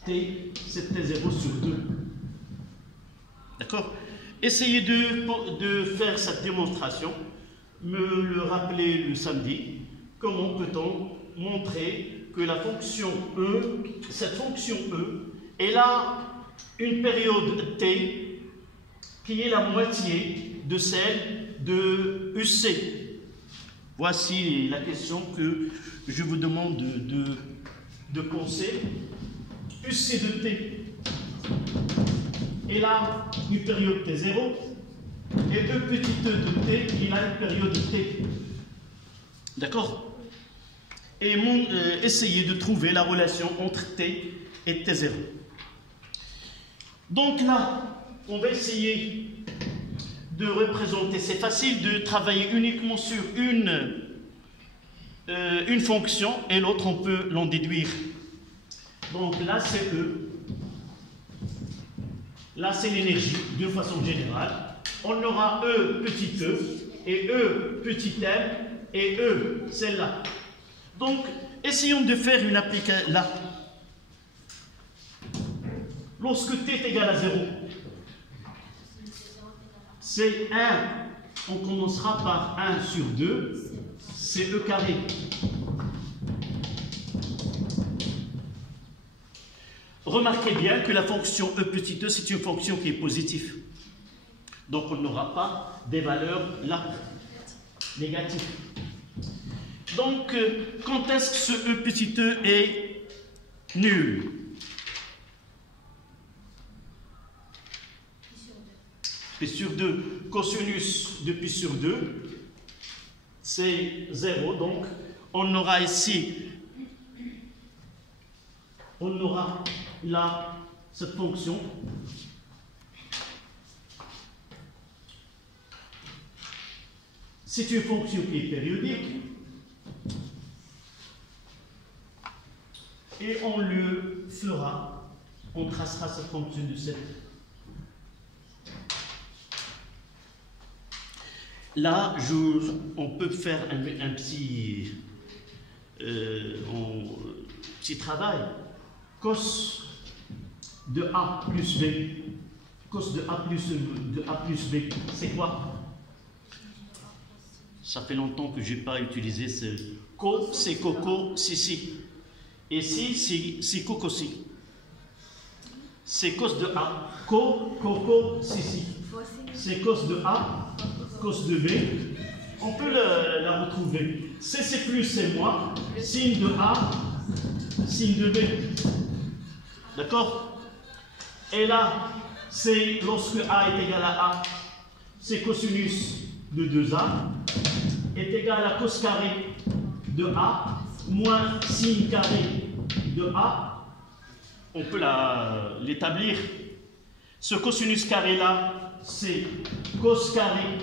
T, c'est T0 sur 2. D'accord? Essayez de faire cette démonstration, me le rappeler le samedi. Comment peut-on montrer que la fonction E, cette fonction E, elle a une période T qui est la moitié de celle de UC. Voici la question que je vous demande de penser. UC de T, elle a une période T0 et E petit e de T, il a une période T. D'accord? Et essayez de trouver la relation entre T et T0. Donc là, on va essayer de représenter. C'est facile de travailler uniquement sur une fonction et l'autre, on peut l'en déduire. Donc là, c'est E. Là, c'est l'énergie, d'une façon générale. On aura E petit e et E petit m et E, celle-là. Donc, essayons de faire une application là. Lorsque t est égal à 0, c'est 1, on commencera par 1 sur 2, c'est E carré. Remarquez bien que la fonction E petit e, c'est une fonction qui est positive. Donc, on n'aura pas des valeurs là, négatives. Donc, quand est-ce que ce E petit e est nul? Pi sur 2, cosinus de pi sur 2, c'est 0. Donc, on aura ici, on aura là cette fonction. C'est une fonction qui est périodique. Et on le fera, on tracera cette fonction de 7. Là, on peut faire un petit travail. Cos de A plus B, cos de A plus B, c'est quoi? Ça fait longtemps que je n'ai pas utilisé ce co, c'est coco, si. Et si coco, si. C'est cos de A, coco, si. C'est cos de A, cos de B. On peut la retrouver. C'est plus, c'est moins. Signe de A, signe de B. D'accord? Et là, c'est lorsque A est égal à A, c'est cosinus de 2A est égal à cos carré de A moins sin carré de A. On peut l'établir. Ce cosinus carré là, c'est cos carré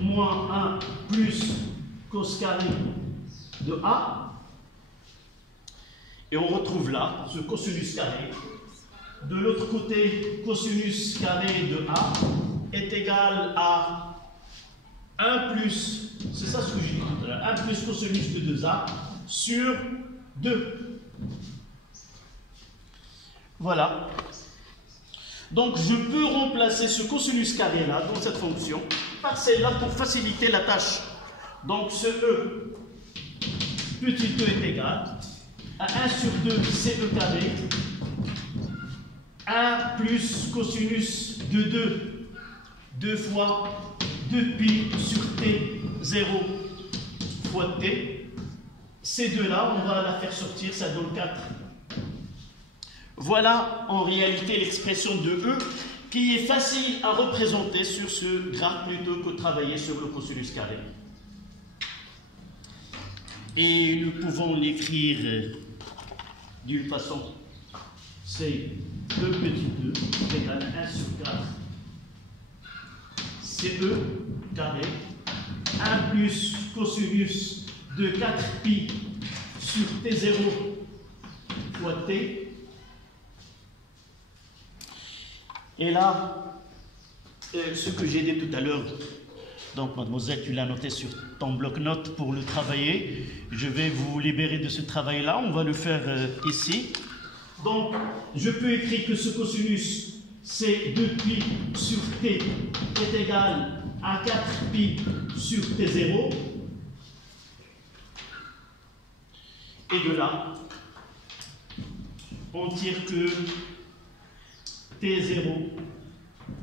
moins 1 plus cos carré de A. Et on retrouve là ce cosinus carré. De l'autre côté, cosinus carré de A est égal à 1 plus, c'est ça ce que j'ai dit tout à l'heure, 1 plus cosinus de 2A sur 2. Voilà. Donc je peux remplacer ce cosinus carré là dans cette fonction par celle-là pour faciliter la tâche. Donc ce E petit e est égal à 1 sur 2 CE carré, 1 plus cosinus de 2 fois 2pi sur t 0 fois t. Ces deux-là, on va la faire sortir, ça donne 4. Voilà en réalité l'expression de E qui est facile à représenter sur ce graphe plutôt que travailler sur le cosinus carré. Et nous pouvons l'écrire d'une façon, c'est E petit e égale 1 sur 4 CE carré, 1 plus cosinus de 4pi sur T0 fois T. Et là, ce que j'ai dit tout à l'heure, donc mademoiselle, tu l'as noté sur ton bloc-notes pour le travailler. Je vais vous libérer de ce travail-là, on va le faire ici. Donc, je peux écrire que ce cosinus, c'est 2pi sur T est égal à 4pi sur T0. Et de là, on tire que T0,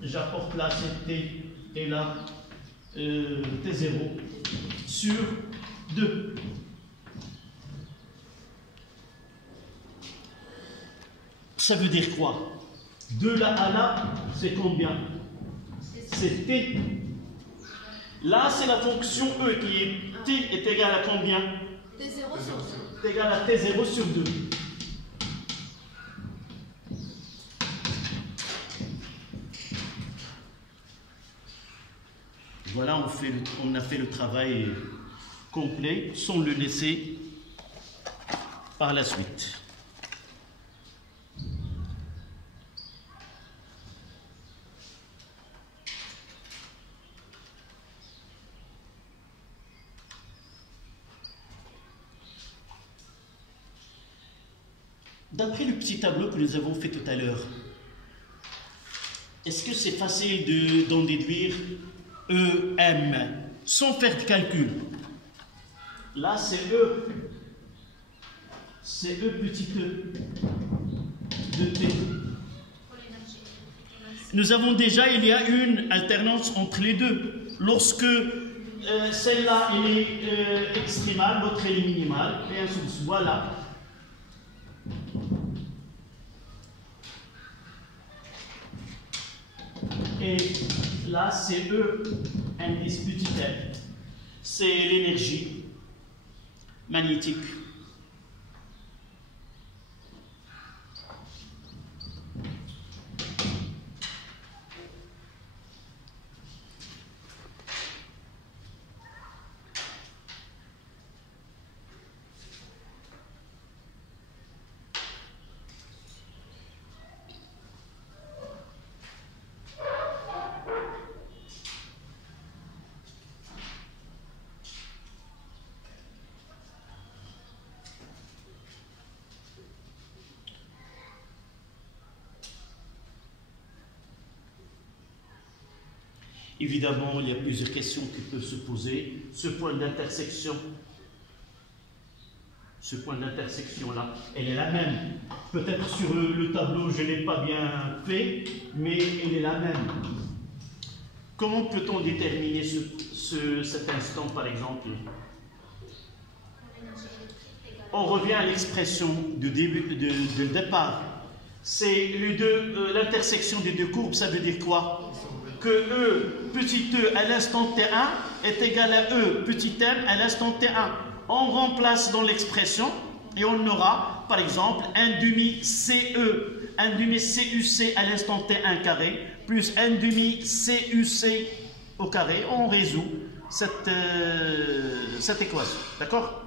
j'apporte là c'est T et là T0 sur 2. Ça veut dire quoi? De là à là, c'est combien? C'est T. Là, c'est la fonction E qui est T est égal à combien? T0 sur 2. Est égal à T0 sur 2. Voilà, on a fait le travail complet sans le laisser par la suite. D'après le petit tableau que nous avons fait tout à l'heure, est-ce que c'est facile d'en déduire EM sans faire de calcul? Là, c'est E. C'est E petit e de T. Nous avons déjà, il y a une alternance entre les deux. Lorsque celle-là est extrémale, l'autre elle est minimale, et ainsi de suite. Voilà. Et là, c'est E, indice petit m. C'est l'énergie magnétique. Évidemment, il y a plusieurs questions qui peuvent se poser. Ce point d'intersection-là, elle est la même. Peut-être sur le tableau, je ne l'ai pas bien fait, mais elle est la même. Comment peut-on déterminer cet instant, par exemple? On revient à l'expression de départ. C'est l'intersection des deux courbes, ça veut dire quoi? Que E petit e à l'instant T1 est égal à E petit m à l'instant T1. On remplace dans l'expression et on aura, par exemple, 1 demi CE, 1 demi CUC à l'instant T1 carré, plus 1 demi CUC au carré. On résout cette équation. D'accord?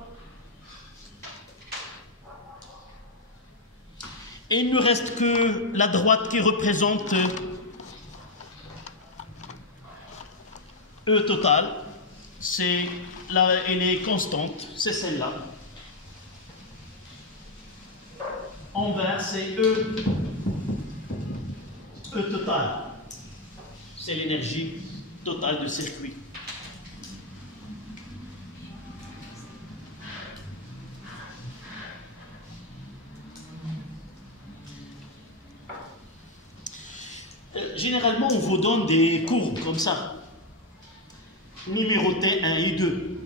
Et il ne nous reste que la droite qui représente E total, elle est constante, c'est celle-là. En vert, c'est E total. C'est l'énergie totale de circuit. Généralement, on vous donne des courbes comme ça, numérotées 1 et 2.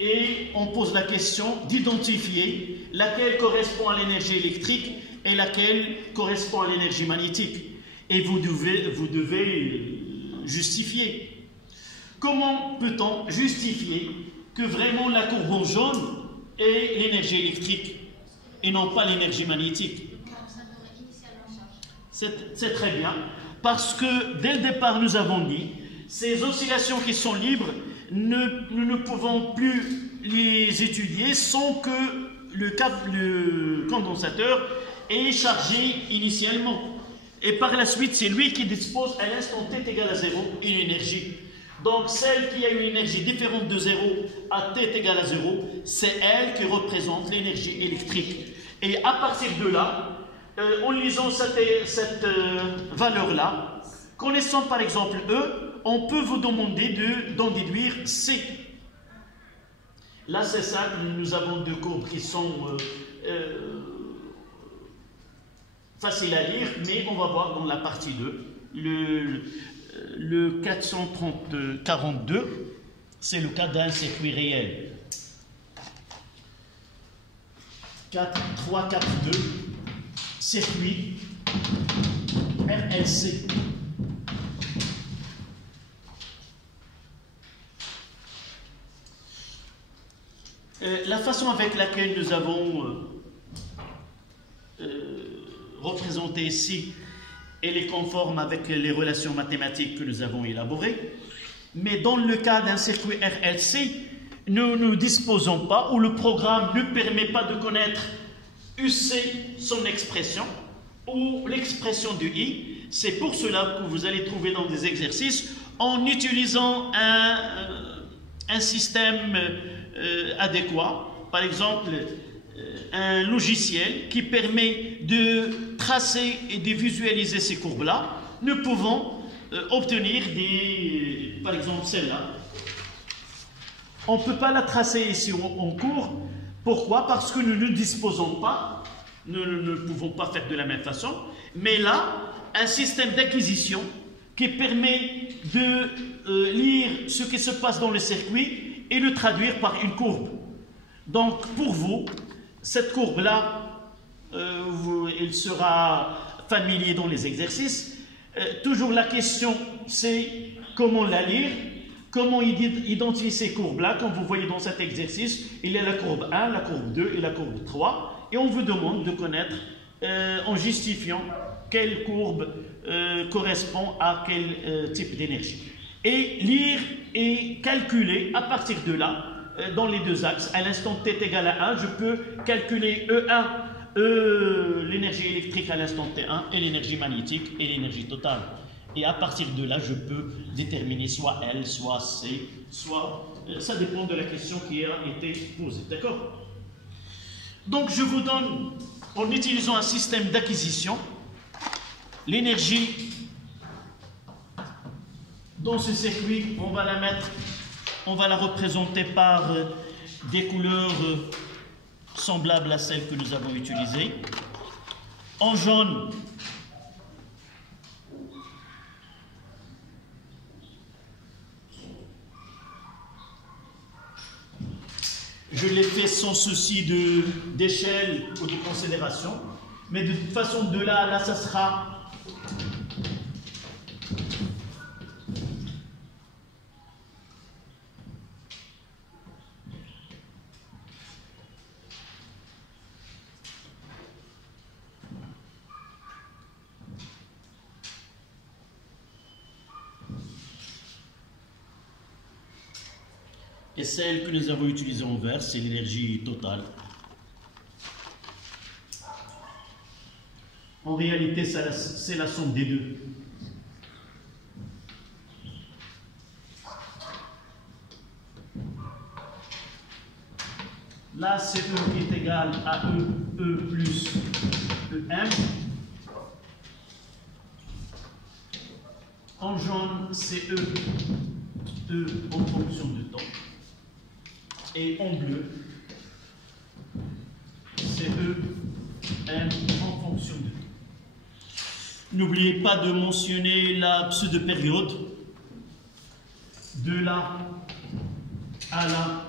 Et on pose la question d'identifier laquelle correspond à l'énergie électrique et laquelle correspond à l'énergie magnétique. Et vous devez justifier. Comment peut-on justifier que vraiment la courbe en jaune est l'énergie électrique et non pas l'énergie magnétique? C'est très bien, parce que dès le départ, nous avons dit, ces oscillations qui sont libres, nous ne pouvons plus les étudier sans que le condensateur est chargé initialement. Et par la suite, c'est lui qui dispose à l'instant t égale à 0 une énergie. Donc, celle qui a une énergie différente de 0 à t égale à 0, c'est elle qui représente l'énergie électrique. Et à partir de là, en lisant cette valeur-là, connaissant par exemple E, on peut vous demander d'en déduire C. Là, c'est simple, nous avons deux courbes qui sont faciles à lire, mais on va voir dans la partie 2. Le 442, c'est le cas d'un circuit réel. 342, circuit RLC. La façon avec laquelle nous avons représenté ici, elle est conforme avec les relations mathématiques que nous avons élaborées. Mais dans le cas d'un circuit RLC, nous ne disposons pas, ou le programme ne permet pas de connaître UC, son expression, ou l'expression du I. C'est pour cela que vous allez trouver dans des exercices, en utilisant un système adéquat, par exemple un logiciel qui permet de tracer et de visualiser ces courbes-là, nous pouvons obtenir par exemple celle-là. On ne peut pas la tracer ici en cours. Pourquoi? Parce que nous ne disposons pas, nous ne pouvons pas faire de la même façon, mais là, un système d'acquisition qui permet de lire ce qui se passe dans le circuit et le traduire par une courbe. Donc, pour vous, cette courbe-là, il sera familier dans les exercices. Toujours la question, c'est comment la lire, comment identifier ces courbes-là. Comme vous voyez dans cet exercice, il y a la courbe 1, la courbe 2 et la courbe 3. Et on vous demande de connaître, en justifiant, quelle courbe correspond à quel type d'énergie. Et lire et calculer à partir de là, dans les deux axes, à l'instant t égale à 1, je peux calculer E1, l'énergie électrique à l'instant t1, et l'énergie magnétique et l'énergie totale. Et à partir de là, je peux déterminer soit L, soit C, soit... ça dépend de la question qui a été posée. D'accord? Donc, je vous donne, en utilisant un système d'acquisition, l'énergie dans ce circuit, on va la représenter par des couleurs semblables à celles que nous avons utilisées. En jaune, je l'ai fait sans souci d'échelle ou de considération, mais de toute façon, de là à là, ça sera et celle que nous avons utilisée en vert, c'est l'énergie totale. En réalité, c'est la somme des deux. Là, c'est E qui est égal à E plus EM. En jaune, c'est E en fonction de temps. Et en bleu, c'est E, M en fonction de temps. N'oubliez pas de mentionner la pseudo-période. De là à là,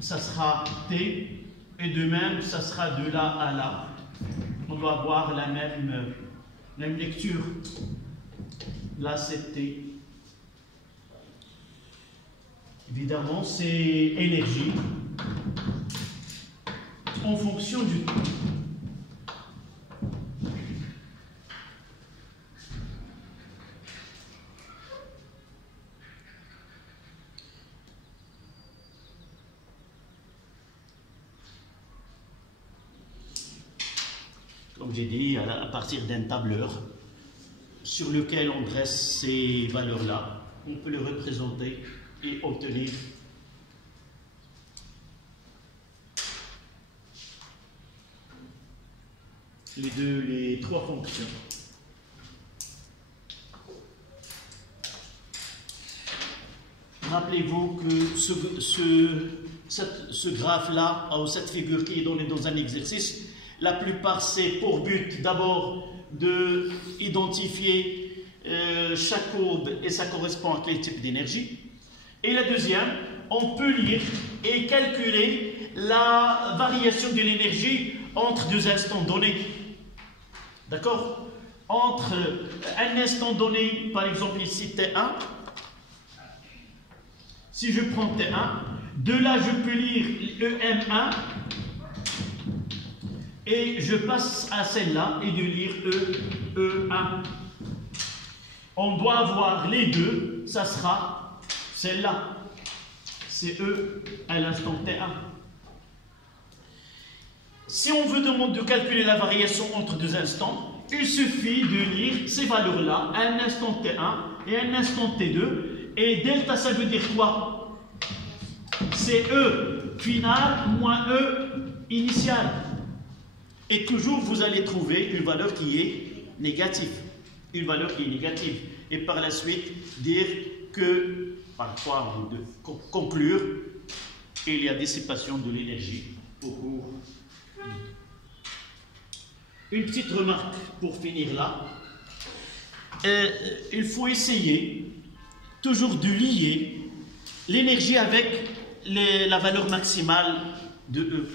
ça sera T, et de même, ça sera de là à là. On doit avoir la même lecture. Là, c'est T. Évidemment, c'est énergie en fonction du temps. Comme j'ai dit, à partir d'un tableur sur lequel on dresse ces valeurs-là, on peut les représenter et obtenir les trois fonctions. Rappelez-vous que ce graphe-là, ou cette figure qui est donnée dans un exercice, la plupart c'est pour but d'abord de identifier chaque courbe et ça correspond à quel type d'énergie. Et la deuxième, on peut lire et calculer la variation de l'énergie entre deux instants donnés. D'accord? Entre un instant donné, par exemple ici T1, si je prends T1, de là je peux lire EM1 et je passe à celle-là et de lire E1. On doit avoir les deux, ça sera celle-là. C'est E à l'instant T1. Si on veut demander de calculer la variation entre deux instants, il suffit de lire ces valeurs-là, un instant T1 et un instant T2. Et delta, ça veut dire quoi? C'est E final moins E initial. Et toujours, vous allez trouver une valeur qui est négative. Une valeur qui est négative. Et par la suite, dire que, parfois, de conclure, il y a dissipation de l'énergie au cours. Une petite remarque pour finir là. Il faut essayer toujours de lier l'énergie avec la valeur maximale de E.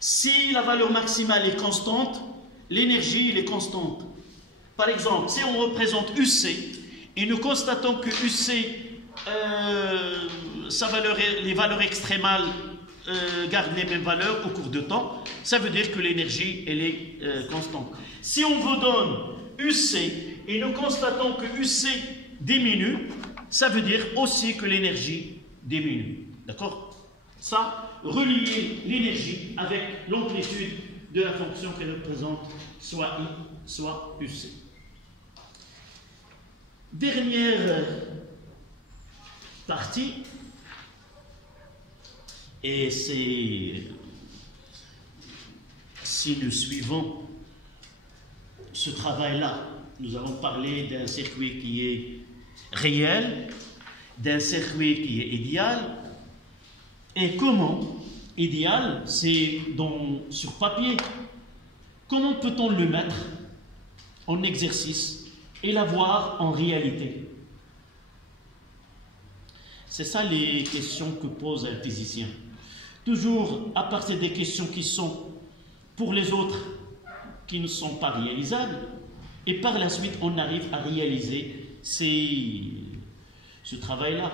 Si la valeur maximale est constante, l'énergie est constante. Par exemple, si on représente UC et nous constatons que UC, les valeurs extrémales gardent les mêmes valeurs au cours de temps, ça veut dire que l'énergie elle est constante. Si on vous donne UC et nous constatons que UC diminue, ça veut dire aussi que l'énergie diminue. D'accord? Ça, relier l'énergie avec l'amplitude de la fonction qu'elle représente, soit I, soit UC. Dernière partie, et c'est si nous suivons ce travail-là, nous allons parler d'un circuit qui est réel, d'un circuit qui est idéal. Et comment? Idéal, c'est sur papier. Comment peut-on le mettre en exercice et l'avoir en réalité? C'est ça les questions que pose un physicien. Toujours à partir des questions qui sont pour les autres qui ne sont pas réalisables, et par la suite on arrive à réaliser ce travail-là.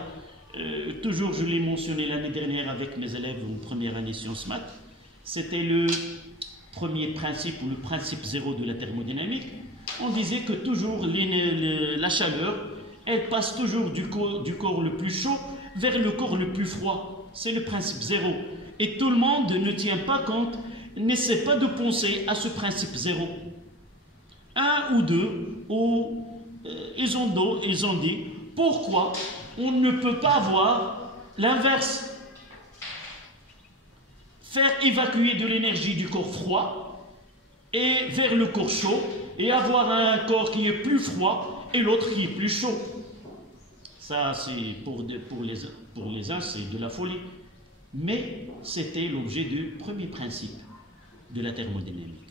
Toujours, je l'ai mentionné l'année dernière avec mes élèves en première année sciences maths, c'était le premier principe ou le principe zéro de la thermodynamique. On disait que toujours la chaleur, elle passe toujours du corps le plus chaud vers le corps le plus froid. C'est le principe zéro. Et tout le monde ne tient pas compte, n'essaie pas de penser à ce principe zéro. Un ou deux, ils ont dit, pourquoi on ne peut pas avoir l'inverse? Faire évacuer de l'énergie du corps froid et vers le corps chaud et avoir un corps qui est plus froid et l'autre qui est plus chaud. Ça, c'est pour les uns, c'est de la folie. Mais c'était l'objet du premier principe de la thermodynamique.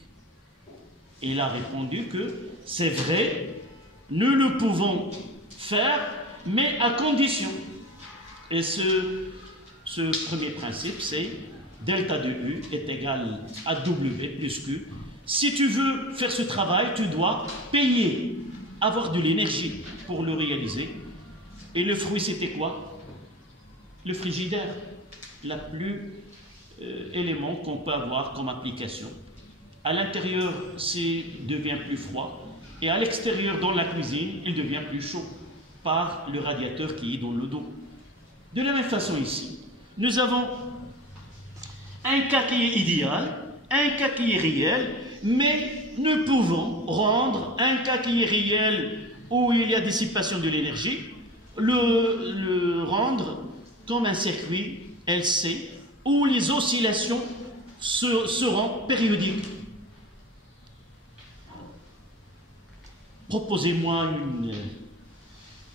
Et il a répondu que c'est vrai, nous le pouvons faire, mais à condition. Et ce premier principe, c'est delta de U est égal à W plus Q. Si tu veux faire ce travail, tu dois payer, avoir de l'énergie pour le réaliser. Et le fruit, c'était quoi? Le frigidaire, la plus élément qu'on peut avoir comme application. À l'intérieur, il devient plus froid. Et à l'extérieur, dans la cuisine, il devient plus chaud par le radiateur qui est dans le dos. De la même façon ici, nous avons un cas qui est idéal, un cas qui est réel, mais nous pouvons rendre un cas qui est réel où il y a dissipation de l'énergie, le rendre comme un circuit LC où les oscillations seront périodiques. Proposez-moi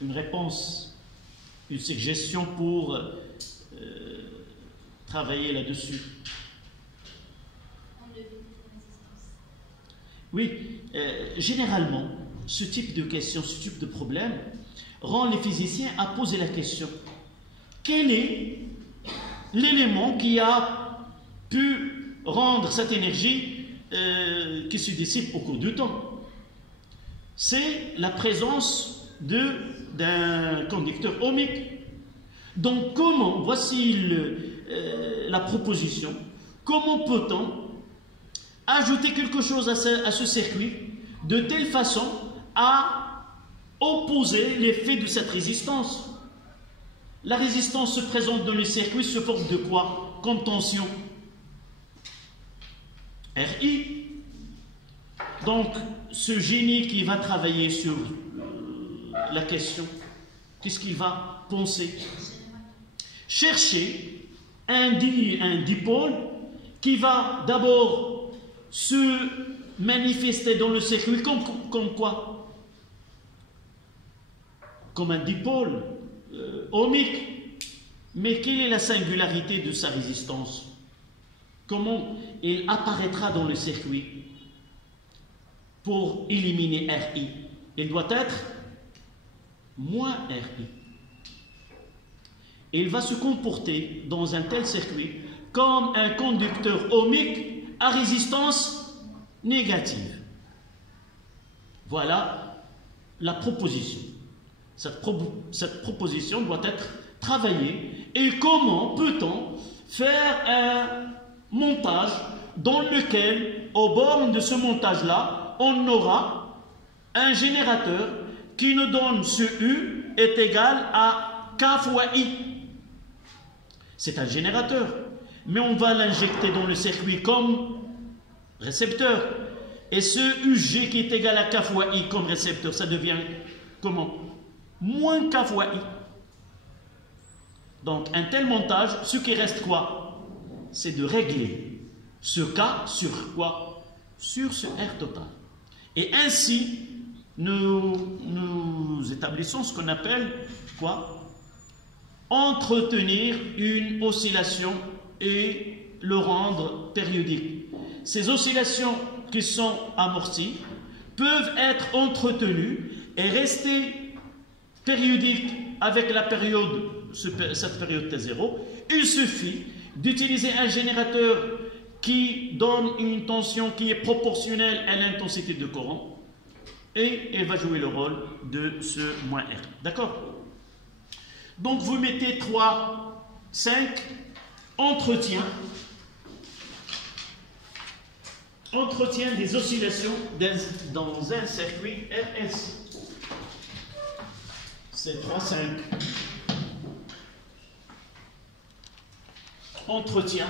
une réponse, une suggestion pour travailler là-dessus. Oui, généralement, ce type de question, ce type de problème rend les physiciens à poser la question: quel est l'élément qui a pu rendre cette énergie qui se dissipe au cours du temps? C'est la présence d'un conducteur ohmique. Donc voici la proposition, comment peut-on ajouter quelque chose à ce circuit de telle façon à opposer l'effet de cette résistance? La résistance se présente dans le circuit sous forme de quoi comme tension? RI. Donc, ce génie qui va travailler sur la question, qu'est-ce qu'il va penser? Chercher un dipôle qui va d'abord se manifester dans le circuit comme quoi? Comme un dipôle ohmique. Mais quelle est la singularité de sa résistance? Comment il apparaîtra dans le circuit pour éliminer RI? Il doit être moins RI. Il va se comporter dans un tel circuit comme un conducteur ohmique à résistance négative. Voilà la proposition. Cette proposition doit être travaillée. Et comment peut-on faire un montage dans lequel, au bord de ce montage-là, on aura un générateur qui nous donne ce U est égal à K fois I. C'est un générateur, mais on va l'injecter dans le circuit comme récepteur. Et ce UG qui est égal à K fois I comme récepteur, ça devient comment? Moins K fois I. Donc un tel montage, ce qui reste quoi? C'est de régler ce K sur quoi? Sur ce R total. Et ainsi, nous établissons ce qu'on appelle quoi? Entretenir une oscillation et le rendre périodique. Ces oscillations qui sont amorties peuvent être entretenues et rester périodiques avec la période, cette période T0. Il suffit d'utiliser un générateur qui donne une tension qui est proportionnelle à l'intensité de courant et elle va jouer le rôle de ce moins R. D'accord? Donc vous mettez 3, 5, entretien des oscillations dans un circuit RS. C'est 3, 5. Entretien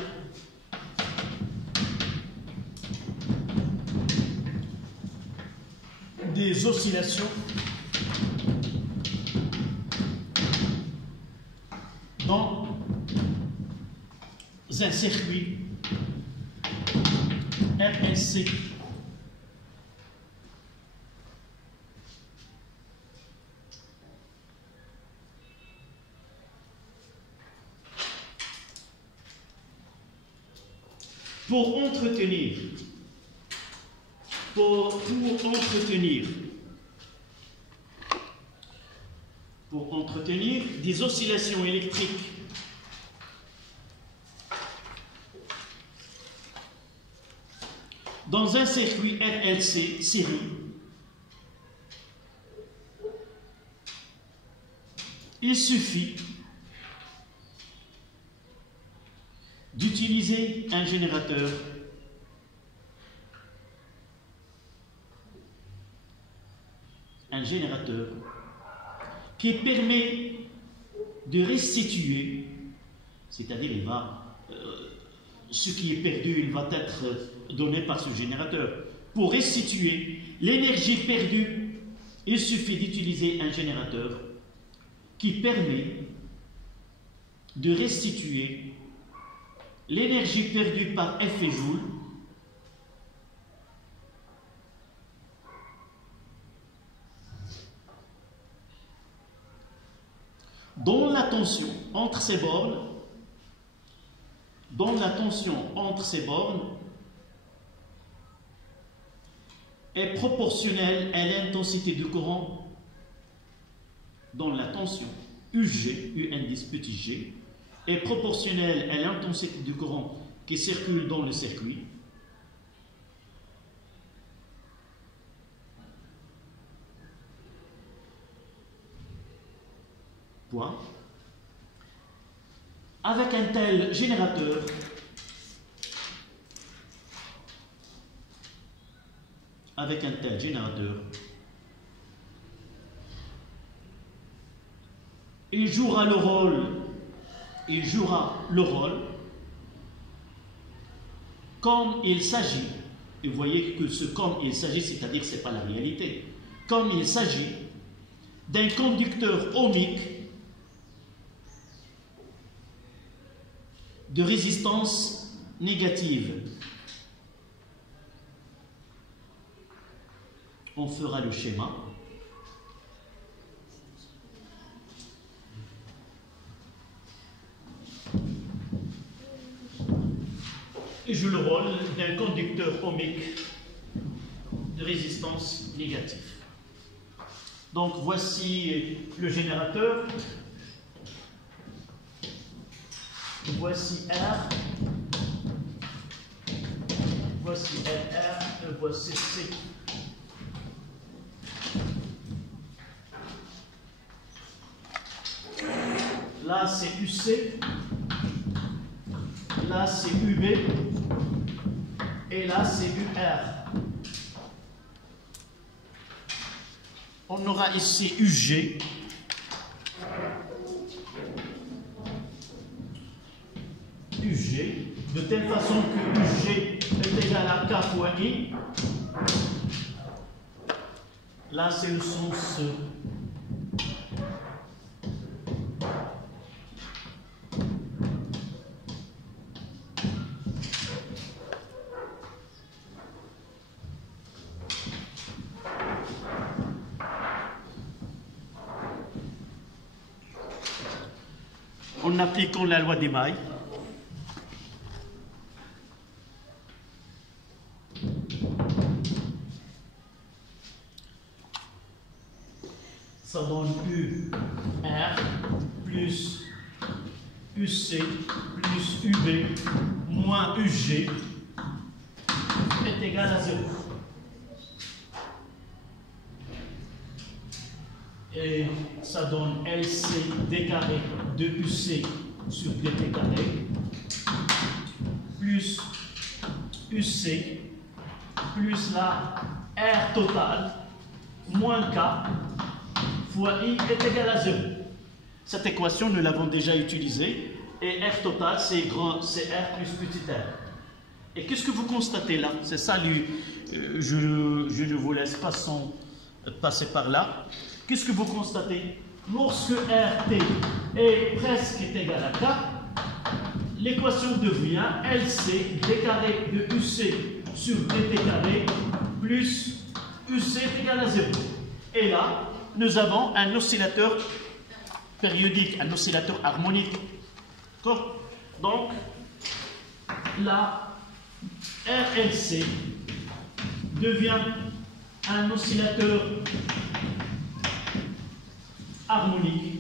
des oscillations dans un circuit RSC. Pour entretenir pour entretenir des oscillations électriques dans un circuit RLC série, il suffit d'utiliser un générateur qui permet de restituer, c'est-à-dire ce qui est perdu, il va être donné par ce générateur. Pour restituer l'énergie perdue, il suffit d'utiliser un générateur qui permet de restituer l'énergie perdue par effet Joule dont la tension entre ces bornes est proportionnelle à l'intensité du courant, dont la tension UG, U indice petit g, est proportionnelle à l'intensité du courant qui circule dans le circuit. Point. Avec un tel générateur, il jouera le rôle comme il s'agit, et vous voyez que ce comme il s'agit, c'est-à-dire c'est pas la réalité, comme il s'agit d'un conducteur ohmique de résistance négative. On fera le schéma. Et joue le rôle d'un conducteur ohmique de résistance négative. Donc voici le générateur. Voici R. Voici LR. Et voici C. Là c'est UC. Là c'est UB. Et là c'est UR. On aura ici UG. UG, de telle façon que UG est égal à K fois I. Là c'est le sens en appliquant la loi des mailles. Ça donne UR plus UC plus UB moins UG est égal à 0. Et ça donne LC d carré de UC sur dt carré plus UC plus la R totale moins K fois I est égal à 0. Cette équation, nous l'avons déjà utilisée. Et R total, c'est R plus petit r. Et qu'est-ce que vous constatez là? C'est ça, je ne vous laisse pas sans passer par là. Qu'est-ce que vous constatez? Lorsque RT est presque égal à K, l'équation devient LC d carré de UC sur dt carré plus UC est égal à 0. Et là, nous avons un oscillateur périodique, un oscillateur harmonique. Donc, la RLC devient un oscillateur harmonique.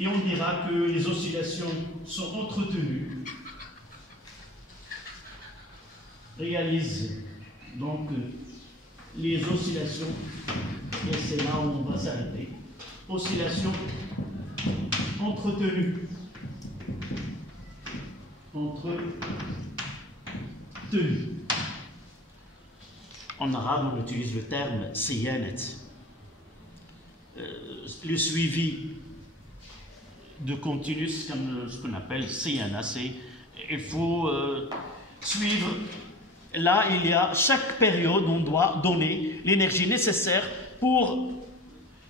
Et on dira que les oscillations sont entretenues, réalisent donc les oscillations, et c'est là où on va s'arrêter. Oscillations entretenues. Entretenues. En arabe, on utilise le terme siyanet. Le suivi de continus, comme ce qu'on appelle siyana, c'est il faut suivre. Là, il y a chaque période, on doit donner l'énergie nécessaire pour.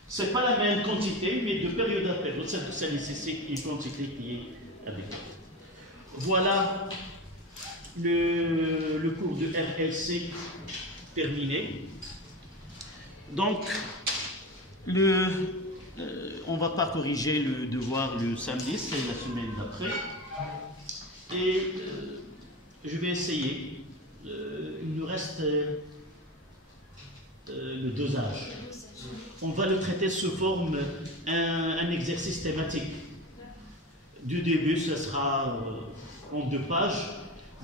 C'est pas la même quantité, mais de période à période, ça nécessite une quantité qui est adéquate. Voilà le cours de RLC terminé. Donc, on ne va pas corriger le devoir le samedi, c'est la semaine d'après. Et je vais essayer. Il nous reste le dosage. On va le traiter sous forme un exercice thématique. Du début, ce sera en 2 pages.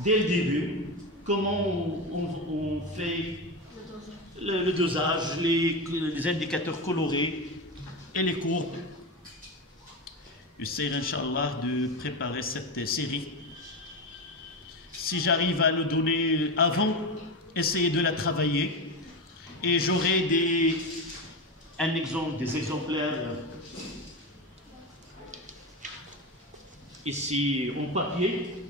Dès le début, comment on fait le dosage, les indicateurs colorés et les courbes. J'essaierai, Inch'Allah, de préparer cette série. Si j'arrive à le donner avant, essayez de la travailler. Et j'aurai des exemplaires ici en papier.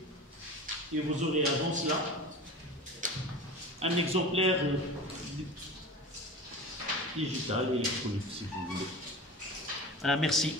Et vous aurez avant cela un exemplaire digital et électronique, si vous voulez. Voilà, merci.